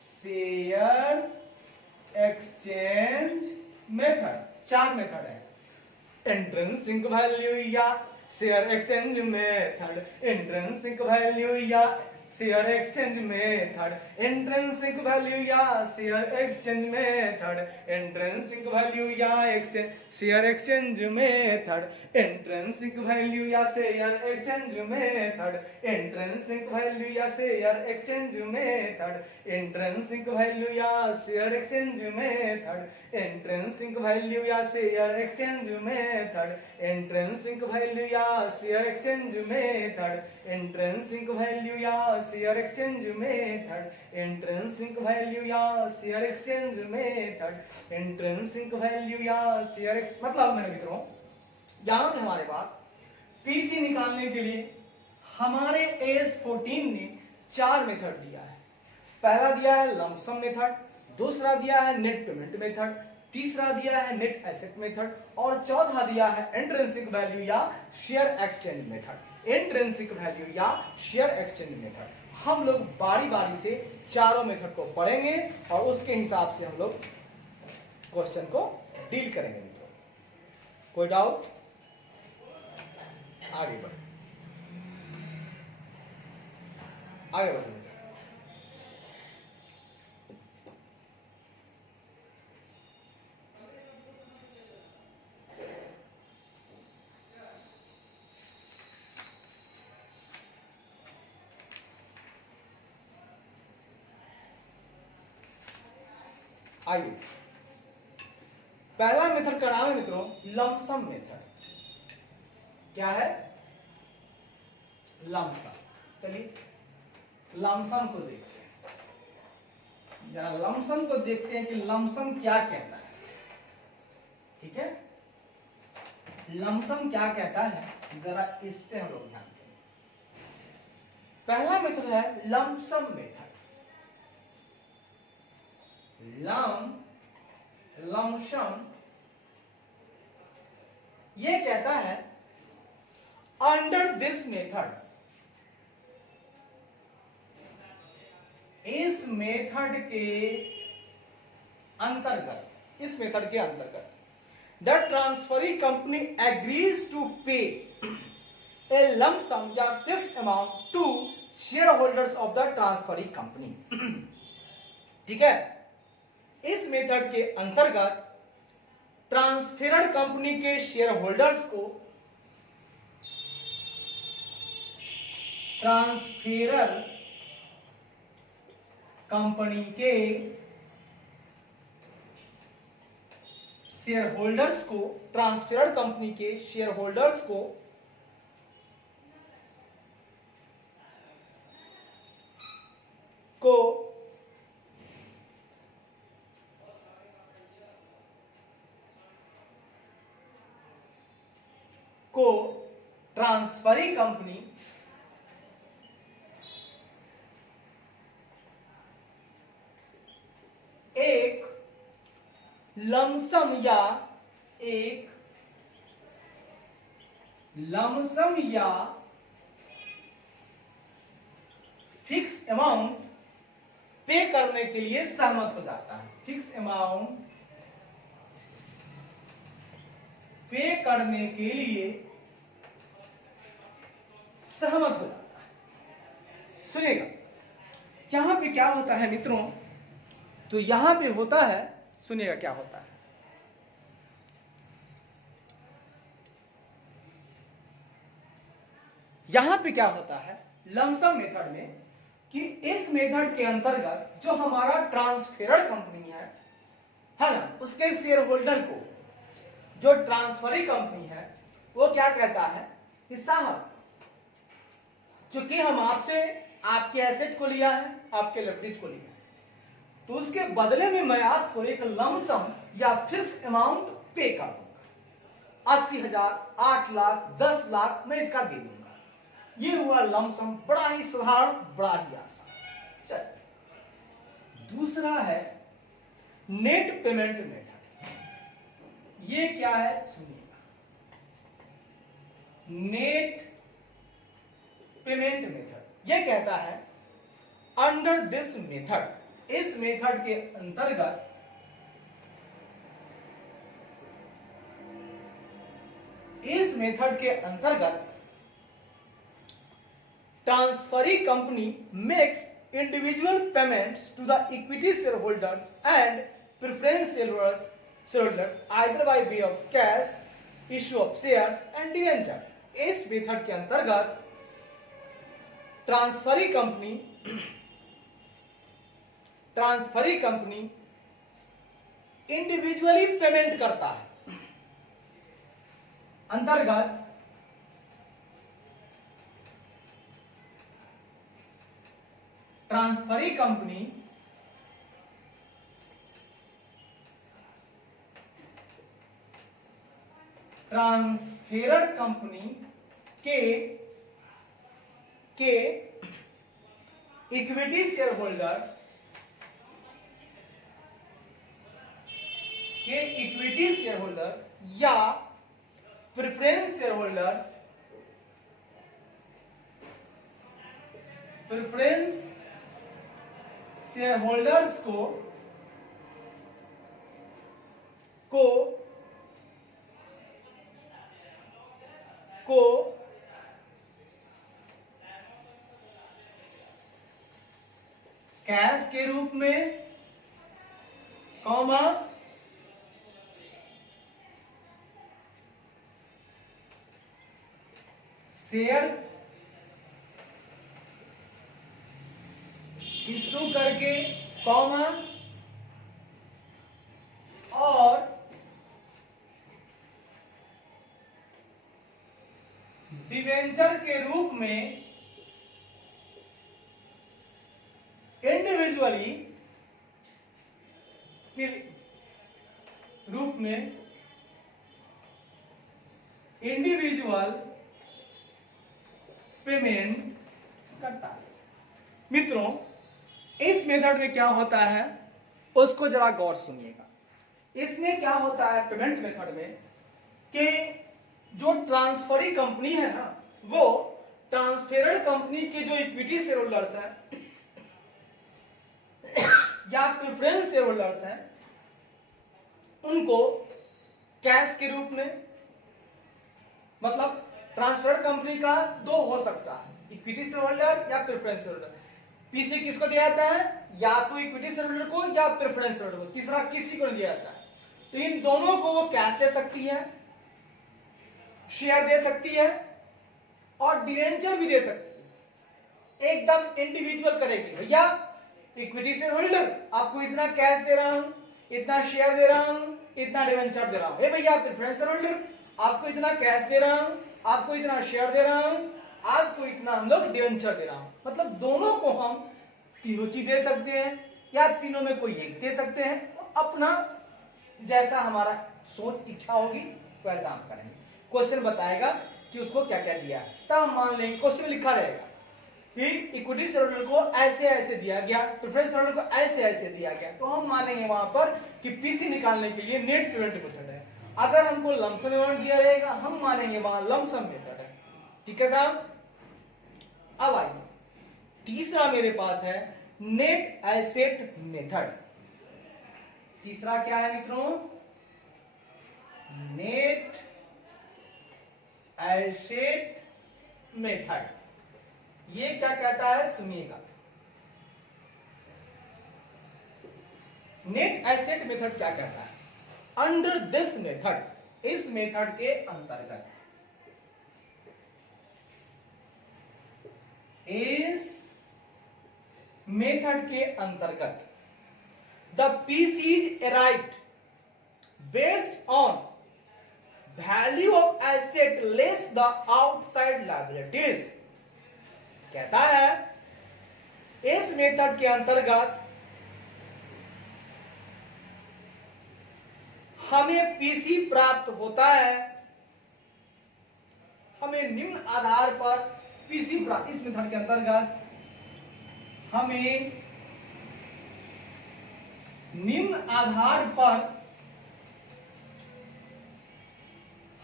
शेयर एक्सचेंज मेथड, 4 मेथड है। इंट्रिंसिक वैल्यू या share exchange method, intrinsic value या share exchange method, intrinsic value या share exchange method, intrinsic value या share exchange method, intrinsic value या share exchange method, intrinsic value या share exchange method, intrinsic value या share exchange method, intrinsic value या share exchange method, intrinsic value या share exchange method, intrinsic value या share exchange method, intrinsic value या share exchange method, intrinsic value या share मतलब मेरे मित्रों यहां पे हमारे पास पीसी निकालने के लिए हमारे AS14 ने 4 मेथड दिया है। पहला दिया है लमसम मेथड, दूसरा दिया है नेट पेमेंट मेथड, तीसरा दिया है नेट एसेट मेथड और चौथा दिया है इंट्रिंसिक वैल्यू या share exchange method. Intrinsic value या शेयर एक्सचेंज मेथड हम लोग बारी बारी से चारों मेथड को पढ़ेंगे और उसके हिसाब से हम लोग क्वेश्चन को डील करेंगे मित्रों। कोई डाउट? आगे बढ़ो, आगे बढ़ो। आइए, पहला मेथड का नाम है मित्रों लमसम मेथड। क्या है? लमसम। चलिए लमसम को देखते हैं, जरा लमसम को देखते हैं कि लमसम क्या कहता है। ठीक है, लमसम क्या कहता है जरा इस पे हम लोग ध्यान दें। पहला मेथड है लमसम मेथड। लमसम ये कहता है अंडर दिस मेथड, इस मेथड के अंतर्गत, इस मेथड के अंतर्गत the transferee company agrees to pay a lump sum या fix amount to shareholders of the transferee company. ठीक है, इस मेथड के अंतर्गत ट्रांसफेरर कंपनी के शेयर होल्डर्स को, ट्रांसफेरर कंपनी के शेयर होल्डर्स को, ट्रांसफेरर कंपनी के शेयर होल्डर्स को ट्रांसफरी कंपनी एक लमसम या फिक्स अमाउंट पे करने के लिए सहमत हो जाता है। फिक्स अमाउंट पे करने के लिए सहमत हो जाता है। सुनिएगा, यहां पे क्या होता है मित्रों, तो यहां पे होता है, सुनिएगा क्या होता है। यहां पे क्या होता है लमसम मेथड में कि इस मेथड के अंतर्गत जो हमारा ट्रांसफेरर कंपनी है ना, उसके शेयर होल्डर को, जो ट्रांसफरी कंपनी है, वो क्या कहता है कि साहब चूंकि हम आपसे आपके एसेट को लिया है, आपके लिवरेज को लिया है, तो उसके बदले में मैं आपको एक लमसम या फिक्स अमाउंट पे कर दूंगा। 80,000, 8 लाख, 10 लाख मैं इसका दे दूंगा। ये हुआ लमसम, बड़ा ही साधारण, बड़ा ही आसान। चल, दूसरा है नेट पेमेंट मेथड। ये क्या है सुनिएगा, नेट पेमेंट मेथड ये कहता है अंडर दिस मेथड, इस मेथड के अंतर्गत transferee company makes individual payments to the equity shareholders and preference shareholders either by way of cash, issue of shares and debenture. इस मेथड के अंतर्गत ट्रांसफरी कंपनी इंडिविजुअली पेमेंट करता है। अंतर्गत ट्रांसफरेड company के इक्विटी शेयरहोल्डर्स या प्रेफरेंस शेयरहोल्डर्स को cash के रूप में शेयर इशू करके और डिवेंचर के रूप में इंडिविजुअली पेमेंट करता है। मित्रों, इस मेथड में क्या होता है उसको जरा गौर सुनिएगा। इसमें क्या होता है पेमेंट मेथड में कि जो ट्रांसफरी कंपनी है ना, वो ट्रांसफेरेड कंपनी के जो इक्विटी शेयरहोल्डर्स हैं या प्रेफरेंस शेयरहोल्डर्स हैं उनको कैश के रूप में, मतलब ट्रांसफर्ड कंपनी का दो हो सकता है, इक्विटी शेयरहोल्डर या प्रेफरेंस शेयरहोल्डर। पीसी किसको दिया जाता है? या तो इक्विटी शेयरहोल्डर को या प्रेफरेंस शेयरहोल्डर को, तीसरा किसी को नहीं दिया जाता है। तो इन दोनों को वो कैश दे सकती है, शेयर दे सकती है और डिवेंचर भी दे सकती है। एकदम इंडिविजुअल करेगी, भैया इक्विटी शेयरहोल्डर आपको इतना कैश दे रहा हूं, इतना शेयर दे रहा हूं, इतना डिवेंचर दे रहा हूं। भैया प्रेफरेंस शेयरहोल्डर आपको इतना कैश दे रहा हूं, आपको इतना शेयर दे रहा हूं, आपको इतना हम लोग डिवेंचर दे रहा हूं। मतलब दोनों को हम तीनों चीज दे सकते हैं या तीनों में कोई एक दे सकते हैं। अपना जैसा हमारा सोच इच्छा होगी वैसा हम करेंगे। क्वेश्चन बताएगा कि उसको क्या क्या दिया है, तब हम मान लेंगे। क्वेश्चन लिखा रहेगा कि इक्विटी शेयरहोल्डर को ऐसे ऐसे दिया गया, प्रेफरेंस शेयरहोल्डर को ऐसे ऐसे दिया गया, तो हम मानेंगे वहां पर कि पीसी निकालने के लिए नेट पेमेंट मेथड है। अगर हमको लमसम अमाउंट दिया रहेगा हम मानेंगे वहां लमसम मेथड है। ठीक है साहब। अब आइए तीसरा मेरे पास है नेट एसेट मेथड। तीसरा क्या है मित्रों? Net asset method. ये क्या कहता है सुनिएगा। नेट एसेट मेथड क्या कहता है? अंडर दिस मेथड, इस मेथड के अंतर्गत, इस मेथड के अंतर्गत the PCs arrived based on value of asset less the outside liabilities. कहता है इस मेथड के अंतर्गत हमें पीसी प्राप्त होता है, हमें निम्न आधार पर पीसी प्राप्त, इस मेथड के अंतर्गत हमें निम्न आधार पर,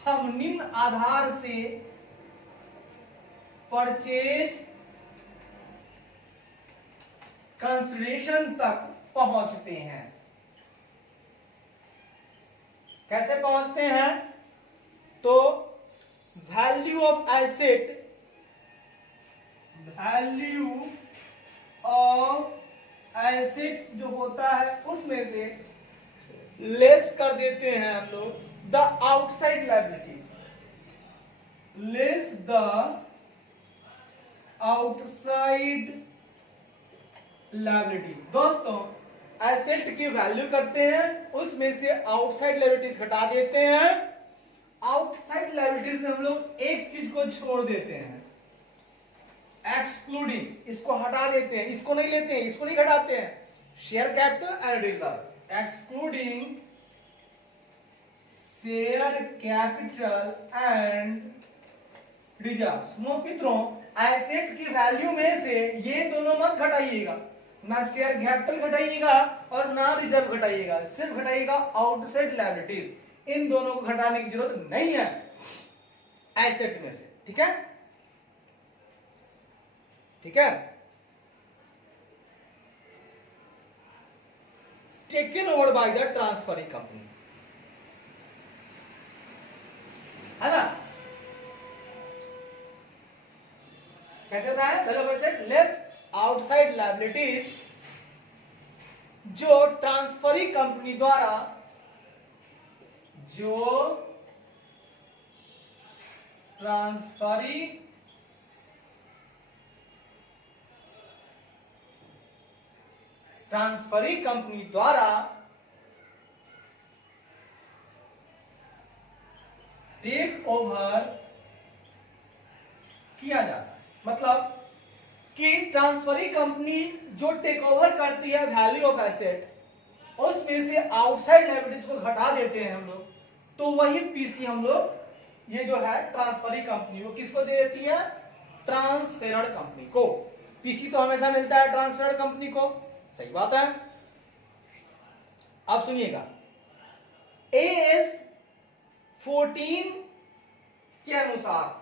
हम निम्न आधार से परचेज कंसिडरेशन तक पहुंचते हैं। कैसे पहुंचते हैं? तो value of asset value of assets जो होता है उसमें से लेस कर देते हैं हम लोग the outside liabilities, less the outside liability. दोस्तों एसेट की वैल्यू करते हैं, उसमें से आउटसाइड लायबिलिटीज घटा देते हैं। आउटसाइड लायबिलिटीज में हम लोग एक चीज को छोड़ देते हैं, एक्सक्लूडिंग, इसको हटा देते हैं, इसको नहीं लेते हैं, इसको नहीं घटाते हैं। Share capital and reserve, excluding share capital and reserve. मित्रों एसेट की वैल्यू में से ये दोनों मत घटाइएगा, ना शेयर कैपिटल घटाइएगा और ना रिजर्व घटाइएगा, सिर्फ घटाइएगा आउटसाइड लायबिलिटीज। इन दोनों को घटाने की जरूरत नहीं है एसेट में से, ठीक है, ठीक है। Taken over by the transferring company, है ना। कैसे होता है? Value of asset less outside liabilities, जो ट्रांसफरिंग कंपनी द्वारा, जो ट्रांसफरिंग कंपनी द्वारा टेक ओवर किया जाता है। मतलब कि ट्रांसफरिंग कंपनी जो टेक ओवर करती है वैल्यू ऑफ एसेट, उसमें से आउटसाइड लायबिलिटीज को घटा देते हैं हम लोग, तो वही पीसी हम लोग, ये जो है ट्रांसफरिंग कंपनी, वो किसको दे देती है? ट्रांसफेरर कंपनी को। पीसी तो हमेशा मिलता है ट्रांसफेरर कंपनी को, सही बात है। अब सुनिएगा, एएस 14 के अनुसार,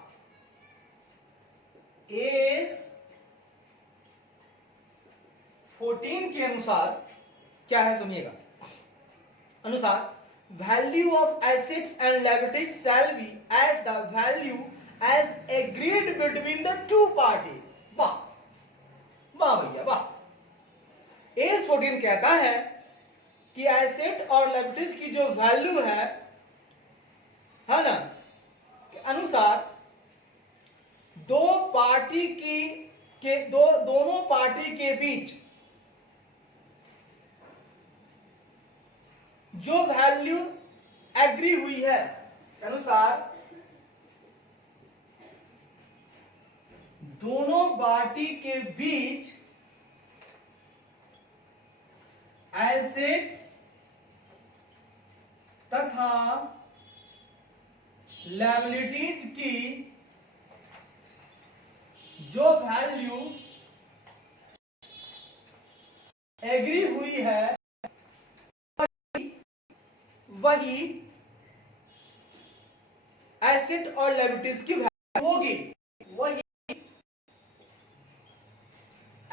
एएस 14 के अनुसार क्या है सुनिएगा, अनुसार value of assets and liabilities shall be at the value as agreed between the two parties. वाह वाह भैया वाह। एएस 14 कहता है कि एसेट और लायबिलिटीज की जो वैल्यू है ना, के अनुसार दोनों पार्टी के बीच जो वैल्यू एग्री हुई है, अनुसार दोनों पार्टी के बीच एसेट्स तथा लायबिलिटीज की जो वैल्यू एग्री हुई है, वही एसेट और लायबिलिटीज की वैल्यू होगी। वही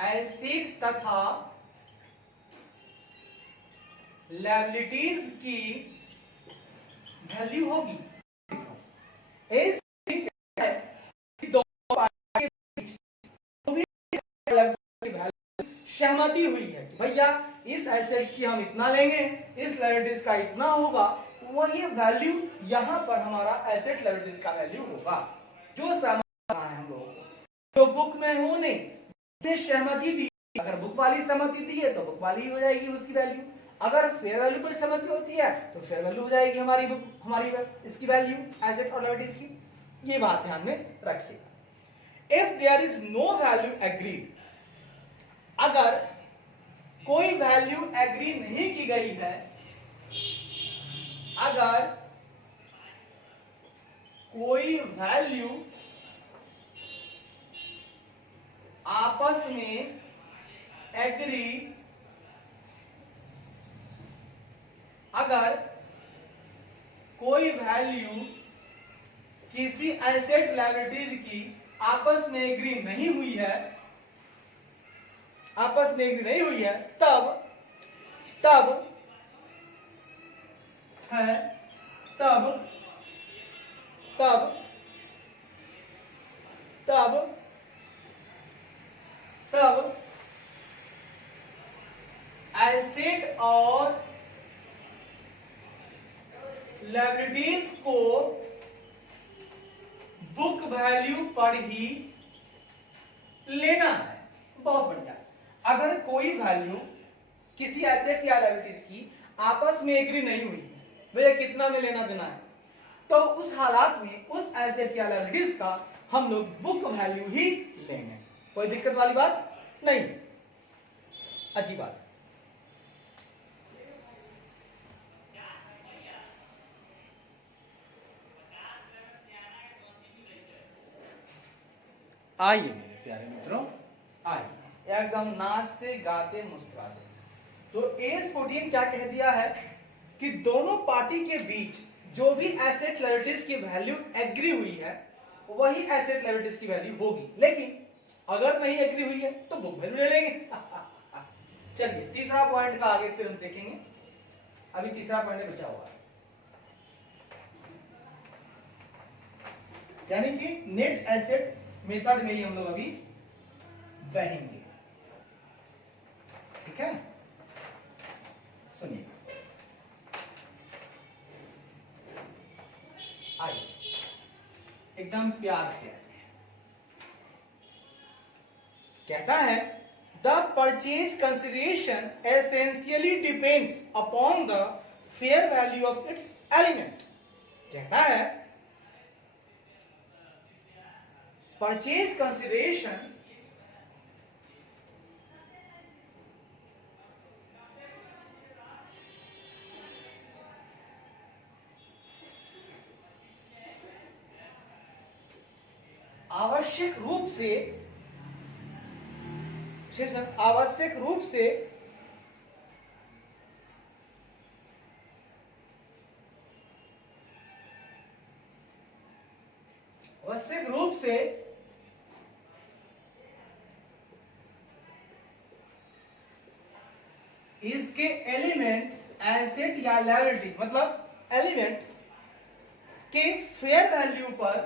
एसेट्स तथा लायबिलिटीज की वैल्यू होगी। इस सहमति हुई है कि भैया इस एसेट की हम इतना लेंगे, इस लायबिलिटीज का इतना होगा, वही वैल्यू यहां पर हमारा एसेट लायबिलिटीज का वैल्यू होगा, जो सहमति है हम लोगों को। जो बुक में हो ने सहमति दी, अगर बुक वाली सहमति दी है तो बुक वाली हो जाएगी उसकी वैल्यू, अगर फेयर वैल्यू पर सहमति होती है तो फेयर वैल्यू हो जाएगी हमारी इसकी वैल्यू एसेट और लायबिलिटीज की। ये बात ध्यान में रखिएगा। If there is no value agreed, अगर कोई वैल्यू एग्री नहीं की गई है, अगर कोई वैल्यू आपस में एग्री, अगर कोई वैल्यू किसी एसेट लायबिलिटीज की आपस में एग्री नहीं हुई है, आपस में एग्री नहीं हुई है, तब और लायबिलिटीज को बुक वैल्यू पर ही लेना है। बहुत बढ़िया। अगर कोई वैल्यू किसी एसेट या लायबिलिटीज की आपस में एग्री नहीं हुई, भैया कितना में लेना देना है, तो उस हालात में उस एसेट या लायबिलिटीज का हम लोग बुक वैल्यू ही लेंगे। कोई दिक्कत वाली बात नहीं, अच्छी बात। आइए मेरे प्यारे मित्रों, आइए एकदम नाचते गाते मुस्कुराते। तो AS14 क्या कह दिया है कि दोनों पार्टी के बीच जो भी एसेट लायबिलिटीज की वैल्यू एग्री हुई है वही एसेट लायबिलिटीज की वैल्यू होगी, लेकिन अगर नहीं एग्री हुई है तो बुक वैल्यू ले लेंगे। चलिए तीसरा पॉइंट का आगे फिर हम देखेंगे, अभी तीसरा पॉइंट बचा हुआ है, यानी कि नेट एसेट मेथड में ही हम लोग अभी बहेंगे। ठीक है, सुनिए, आइए एकदम प्यार से आते हैं। कहता है the purchase consideration essentially depends upon the fair value of its element. कहता है परचेज कंसिडरेशन आवश्यक रूप से आवश्यक रूप से इसके एलिमेंट्स एसेट या लायबिलिटी, मतलब एलिमेंट्स के फेयर वैल्यू पर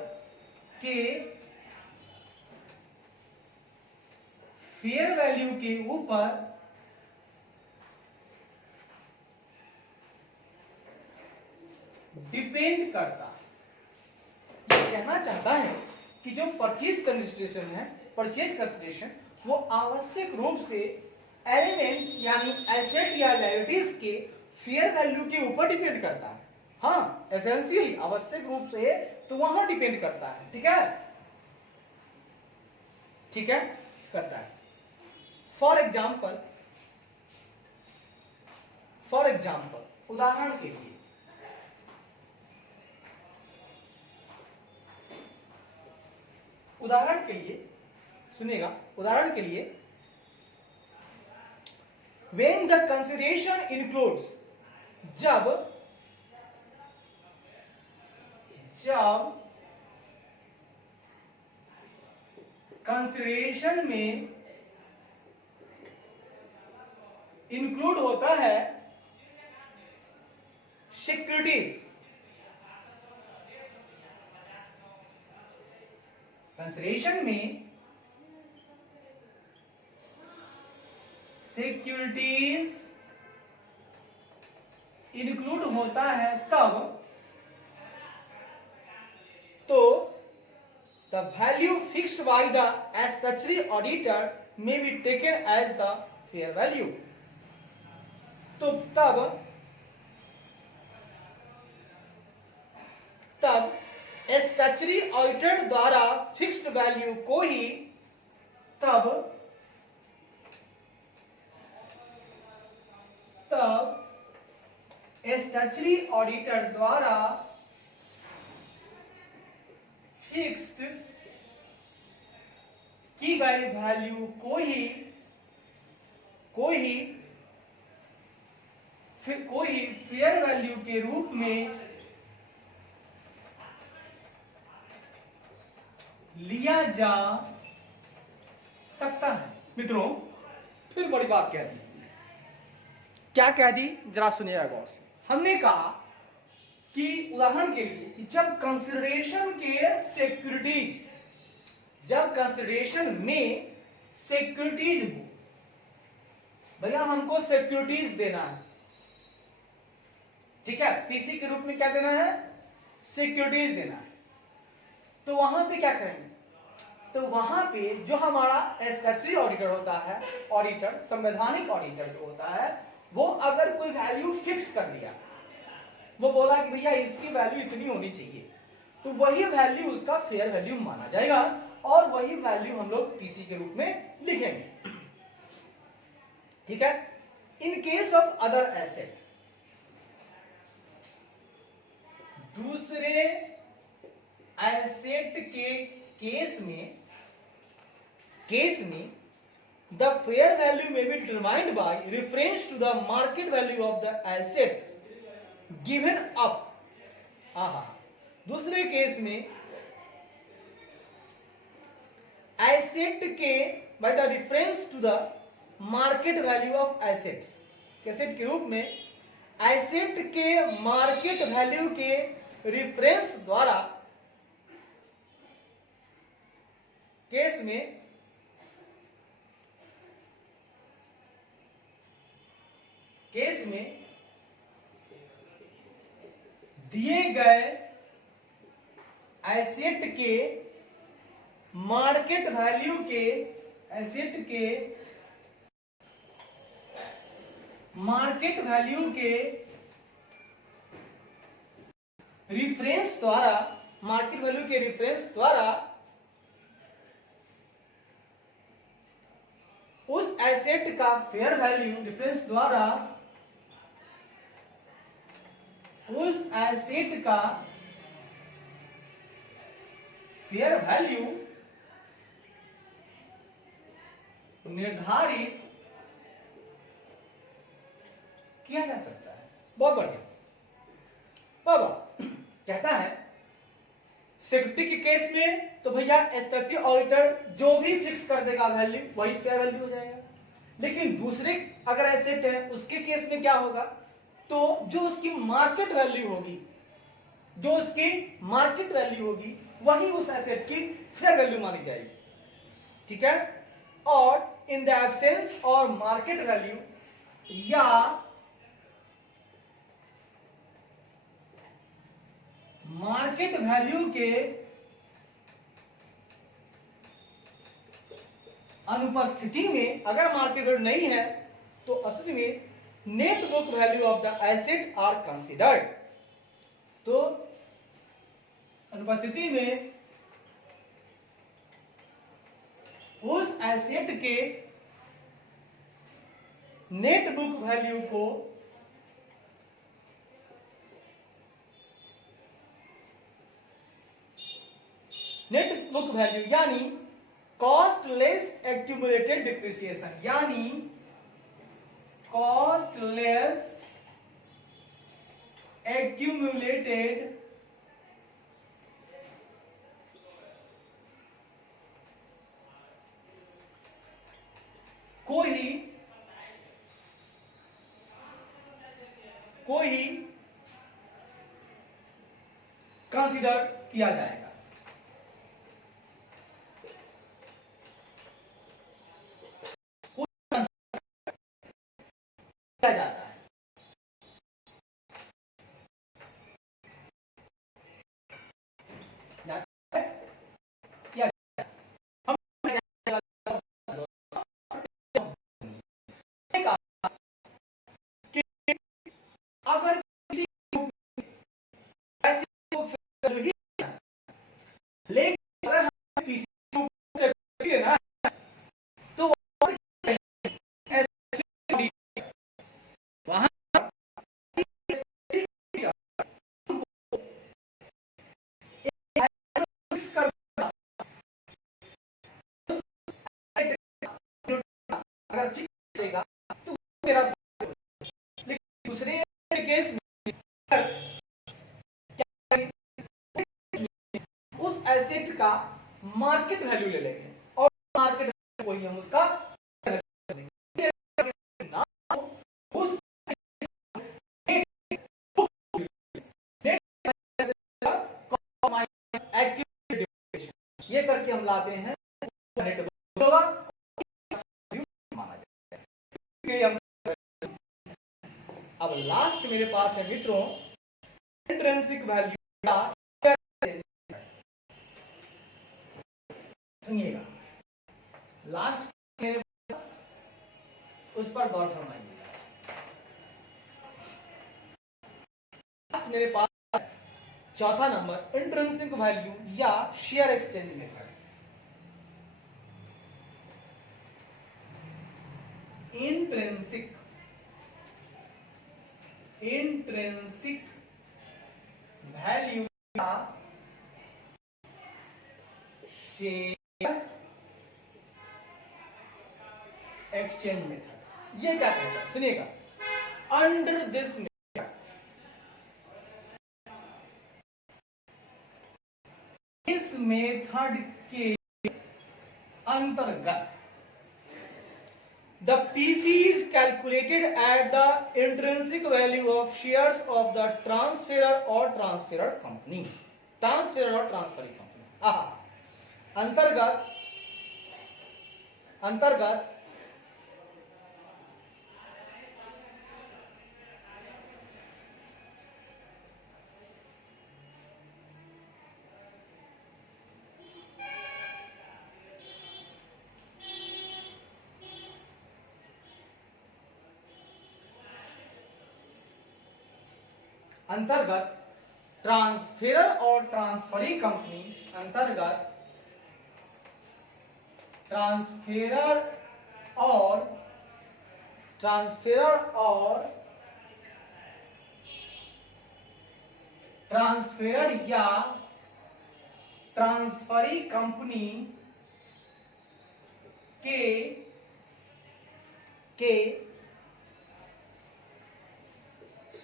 फेयर वैल्यू के ऊपर डिपेंड करता है। ये कहना चाहता है कि जो परचेज कंसिडरेशन वो आवश्यक रूप से एलिमेंट्स यानी एसेट या लायबिलिटीज के फेयर वैल्यू के ऊपर डिपेंड करता है। हाँ, एसेंशियली आवश्यक रूप से तो वहां डिपेंड करता है। ठीक है, ठीक है, करता है। फॉर एग्जाम्पल उदाहरण के लिए सुनिएगा, उदाहरण के लिए when the consideration includes, जब कंसिडरेशन में इंक्लूड होता है सिक्योरिटीज, कंसिडरेशन में सिक्योरिटीज इंक्लूड होता है, तब तो the value fixed by the statutory auditor may be taken as the fair value। तो तब स्टैच्यूटरी ऑडिटर द्वारा फिक्स्ड वैल्यू को ही तब स्टैच्यूटरी ऑडिटर द्वारा फिक्स्ड की गई वैल्यू को ही फेयर वैल्यू के रूप में लिया जा सकता है। मित्रों, फिर बड़ी बात कह दी। क्या कह दी, जरा सुनिएगा गौर से। हमने कहा कि उदाहरण के लिए कि जब कंसिडरेशन में सिक्योरिटीज हो, भैया हमको सिक्योरिटीज देना है, ठीक है, पीसी के रूप में क्या देना है, सिक्योरिटीज देना है। तो वहां पे क्या करेंगे, तो वहां पे जो हमारा स्टैट्यूटरी ऑडिटर होता है, ऑडिटर संवैधानिक ऑडिटर जो होता है, वो अगर कोई वैल्यू फिक्स कर दिया, वो बोला कि भैया इसकी वैल्यू इतनी होनी चाहिए, तो वही वैल्यू उसका फेयर वैल्यू माना जाएगा और वही वैल्यू हम लोग पीसी के रूप में लिखेंगे, ठीक है। In case of other asset, दूसरे एसेट के केस में the fair value may be determined by reference to the market value of the asset given up. दूसरे केस में एसेट के by the reference to the market value of assets, asset के रूप में asset के market value के reference द्वारा case में दिए गए एसेट के मार्केट वैल्यू के रेफरेंस द्वारा, मार्केट वैल्यू के रेफरेंस द्वारा उस एसेट का फेयर वैल्यू, रेफरेंस द्वारा उस एसेट का फेयर वैल्यू निर्धारित किया जा सकता है। बहुत बढ़िया बाबा। कहता है सिक्योरिटी के केस में तो भैया स्टैट्यूटरी ऑडिटर जो भी फिक्स कर देगा वैल्यू, वही फेयर वैल्यू हो जाएगा। लेकिन दूसरे अगर एसेट है उसके केस में क्या होगा, तो जो उसकी मार्केट वैल्यू होगी वही उस एसेट की फेयर वैल्यू मानी जाएगी, ठीक है। और इन द एब्सेंस और मार्केट वैल्यू या मार्केट वैल्यू के अनुपस्थिति में, अगर मार्केट वैल्यू नहीं है तो स्थिति में net book value of the asset are considered. तो अनुपस्थिति में उस एसेट के नेट बुक वैल्यू को नेट बुक वैल्यू यानी कॉस्ट लेस एक्यूमुलेटेड डिप्रिसिएशन, यानी कॉस्ट लेस एक्यूमुलेटेड को ही कंसिडर किया जाएगा। किया जाता है। अगर किसी लेकिन अगर हम किसी से ना तो वहां अगर फिक्स रहेगा तो मेरा, लेकिन दूसरे केस में उस एसेट का मार्केट वैल्यू ले लेंगे और मार्केट वैल्यू वही हम उसका ये करके हम लाते हैं नेट माना जाए। अब लास्ट मेरे पास है मित्रों इंट्रिंसिक वैल्यू का, सुनिएगा लास्ट मेरे पास, उस पर गौर फरमाइएगा। लास्ट मेरे पास चौथा नंबर इंट्रिंसिक वैल्यू या share exchange method. Intrinsic value का शेयर एक्सचेंज मेथड। ये क्या कहता है सुनिएगा, अंडर दिस मेथड, इस मेथड के अंतर्गत the PC is calculated at the intrinsic value of shares of the transferor or transferor company, transferor or transferring company। अंतर्गत ट्रांसफेरर और ट्रांसफरिंग कंपनी, ट्रांसफेरर या ट्रांसफरिंग कंपनी के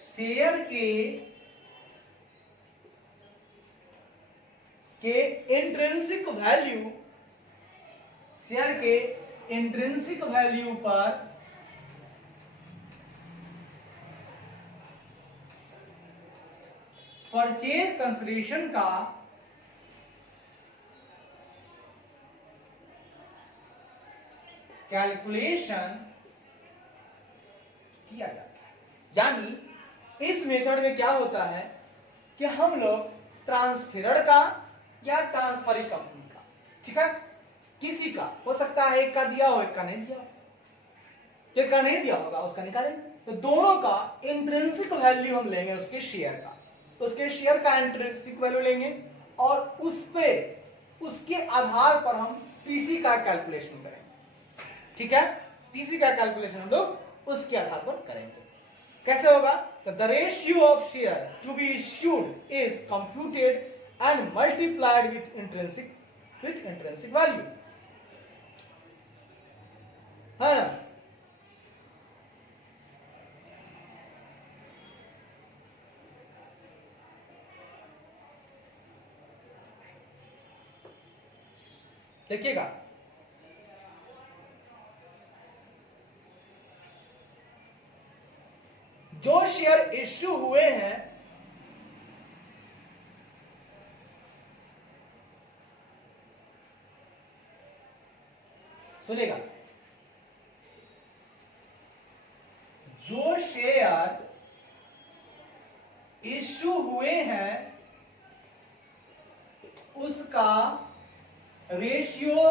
शेयर के इंट्रिंसिक वैल्यू, शेयर के intrinsic value पर purchase consideration का calculation किया जाता है। यानी इस मेथड में क्या होता है कि हम लोग ट्रांसफेरर का या ट्रांसफरिंग कंपनी का, ठीक है, किसी का हो सकता है एक का दिया हो एक का नहीं दिया हो, जिसका नहीं दिया होगा उसका निकालेंगे। तो दोनों का इंट्रिंसिक वैल्यू हम लेंगे, उसके शेयर का इंट्रिंसिक वैल्यू लेंगे और उस पे उसके आधार पर हम पीसी का कैलकुलेशन करेंगे, ठीक है। पीसी का कैलकुलेशन हम लोग उसके आधार पर करेंगे। कैसे होगा? तो the ratio of share to be issued is computed and multiplied with intrinsic value, है ना। देखिएगा जो शेयर इश्यू हुए हैं सुनेगा, जो शेयर इश्यू हुए हैं उसका रेशियो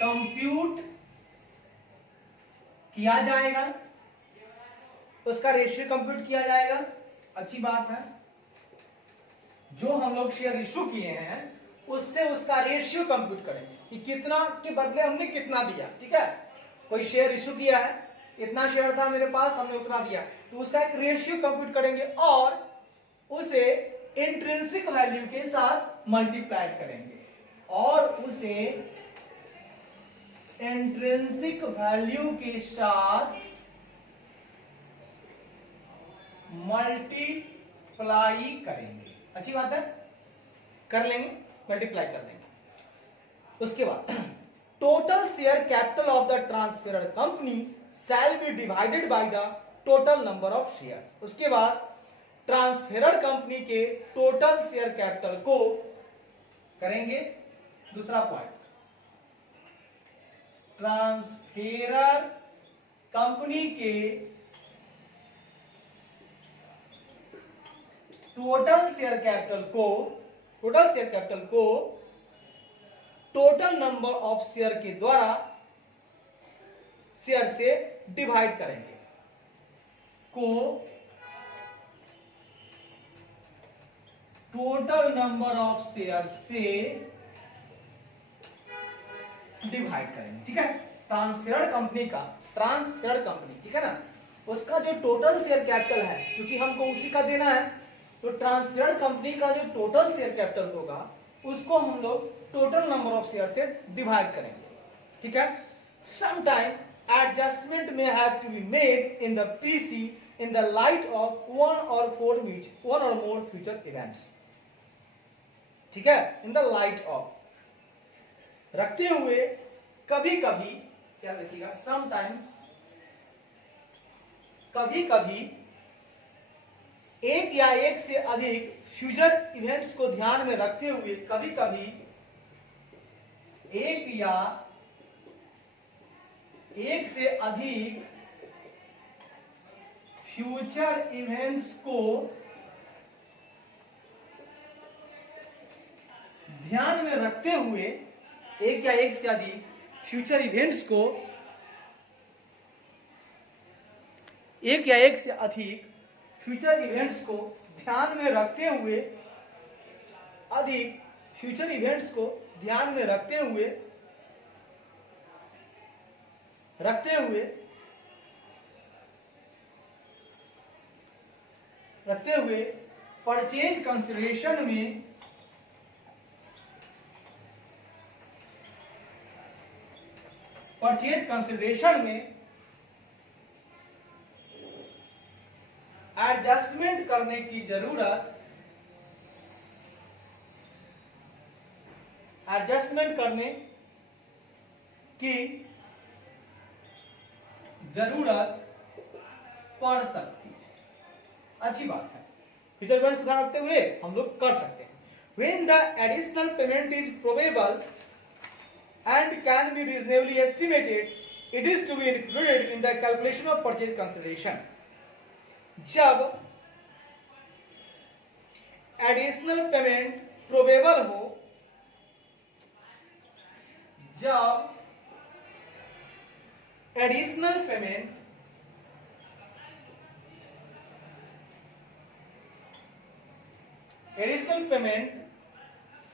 कंप्यूट किया जाएगा, अच्छी बात है। जो हम लोग शेयर इश्यू किए हैं उससे उसका रेशियो कंप्यूट करेंगे कि कितना के बदले हमने कितना दिया, ठीक है। कोई शेयर इश्यू किया है, इतना शेयर था मेरे पास, हमने उतना दिया, तो उसका एक रेशियो कंप्यूट करेंगे और उसे इंट्रिंसिक वैल्यू के साथ मल्टीप्लाई करेंगे और उसे इंट्रिंसिक वैल्यू के साथ मल्टीप्लाई करेंगे। अच्छी बात है, कर लेंगे, मल्टीप्लाई कर देंगे। उसके बाद total share capital of the transferor company shall be divided by the total number of shares. उसके बाद ट्रांसफेरर कंपनी के टोटल शेयर कैपिटल को करेंगे, दूसरा पॉइंट ट्रांसफेरर कंपनी के टोटल शेयर कैपिटल को टोटल नंबर ऑफ शेयर के द्वारा शेयर से डिवाइड करेंगे, को टोटल नंबर ऑफ शेयर से डिवाइड करेंगे। ठीक है, ट्रांसफेरर कंपनी, ठीक है ना, उसका जो टोटल शेयर कैपिटल है, क्योंकि हमको उसी का देना है, तो ट्रांसफेरर कंपनी का जो टोटल शेयर कैपिटल होगा उसको हम लोग टोटल नंबर ऑफ शेयर से डिवाइड करेंगे। ठीक है, sometime adjustment may have to be made in the PC in the light of one or more future events। ठीक है, in the light of रखते हुए कभी कभी, क्या लिखिएगा, sometimes कभी कभी एक या एक से अधिक फ्यूचर इवेंट्स को ध्यान में रखते हुए कभी कभी एक या एक से अधिक फ्यूचर इवेंट्स को ध्यान में रखते हुए एक या एक से अधिक फ्यूचर इवेंट्स को एक या एक से अधिक फ्यूचर इवेंट्स को ध्यान में रखते हुए अधिक फ्यूचर इवेंट्स को ध्यान में रखते हुए परचेज कंसिडरेशन में एडजस्टमेंट करने की जरूरत पड़ सकती है। अच्छी बात है, फ्यूचर इवेंट्स को ध्यान रखते हुए हम लोग कर सकते हैं। When the additional payment is probable and can be reasonably estimated, it is to be included in the calculation of purchase consideration। जब एडिशनल पेमेंट प्रोबेबल हो, जब एडिशनल पेमेंट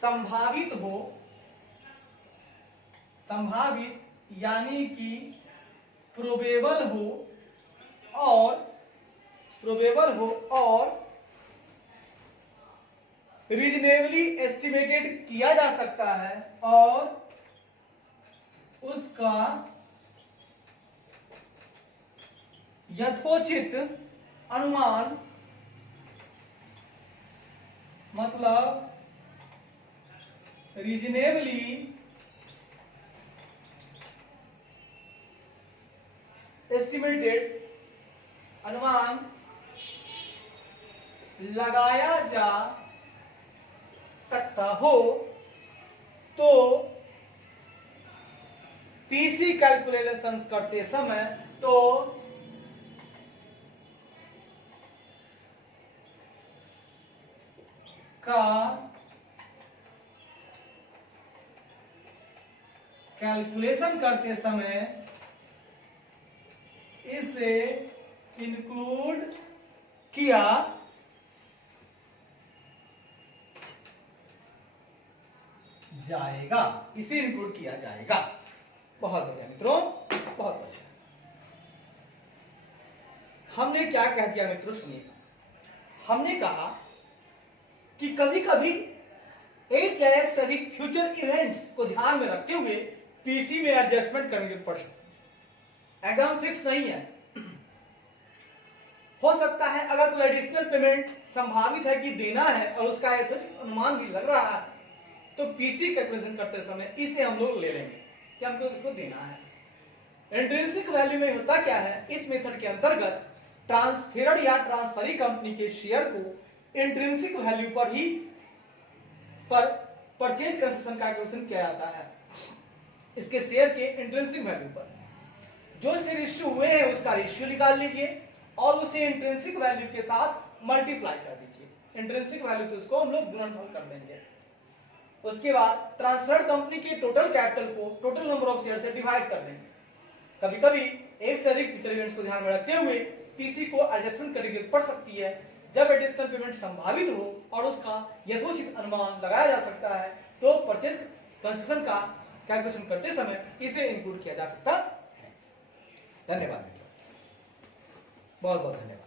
संभावित हो, यानी कि प्रोबेबल हो और रीजनेबली एस्टिमेटेड किया जा सकता है और उसका यथोचित अनुमान, मतलब रीजनेबली एस्टिमेटेड अनुमान लगाया जा सकता हो, तो पीसी कैलकुलेशंस करते समय कैलकुलेशन करते समय इसे इंक्लूड किया जाएगा, बहुत बढ़िया मित्रों, बहुत बढ़िया। हमने क्या कह दिया मित्रों, सुनिएगा, हमने कहा कि कभी कभी एक या एक से अधिक फ्यूचर इवेंट्स को ध्यान में रखते हुए पीसी में एडजस्टमेंट करने की पड़ सकती है। एकदम फिक्स नहीं है, हो सकता है अगर कोई एडिशनल पेमेंट संभावित है कि देना है और उसका यथोचित अनुमान भी लग रहा है, तो पीसी कैलकुलेशन करते समय इसे हम लोग ले लेंगे कि हमको इसको देना है। इंट्रिंसिक वैल्यू में होता क्या है, इस मेथड के अंतर्गत ट्रांसफेरर या ट्रांसफरी कंपनी के शेयर को इंट्रिंसिक वैल्यू पर परचेज कंसेशन कैलकुलेशन किया जाता है। इसके शेयर के इंट्रिंसिक वैल्यू पर। जो शेयर इश्यू हुए हैं उसका रेशियो निकाल लीजिए और उसे इंट्रिंसिक वैल्यू के साथ मल्टीप्लाई कर दीजिए। इंट्रिंसिक वैल्यू से उसको हम लोग गुणनफल कर देंगे। उसके बाद ट्रांसफर्ड कंपनी के टोटल कैपिटल को टोटल नंबर ऑफ शेयर से डिवाइड कर देंगे। कभी कभी एक से अधिक फ्यूचर इवेंट्स को ध्यान में रखते हुए पीसी को एडजस्टमेंट करके पड़ सकती है। जब एडिशनल पेमेंट संभावित हो और उसका यथोचित अनुमान लगाया जा सकता है तो परचेज कंसेशन का कैलकुलेशन करते समय इसे इंक्लूड किया जा सकता है। धन्यवाद, बहुत बहुत धन्यवाद।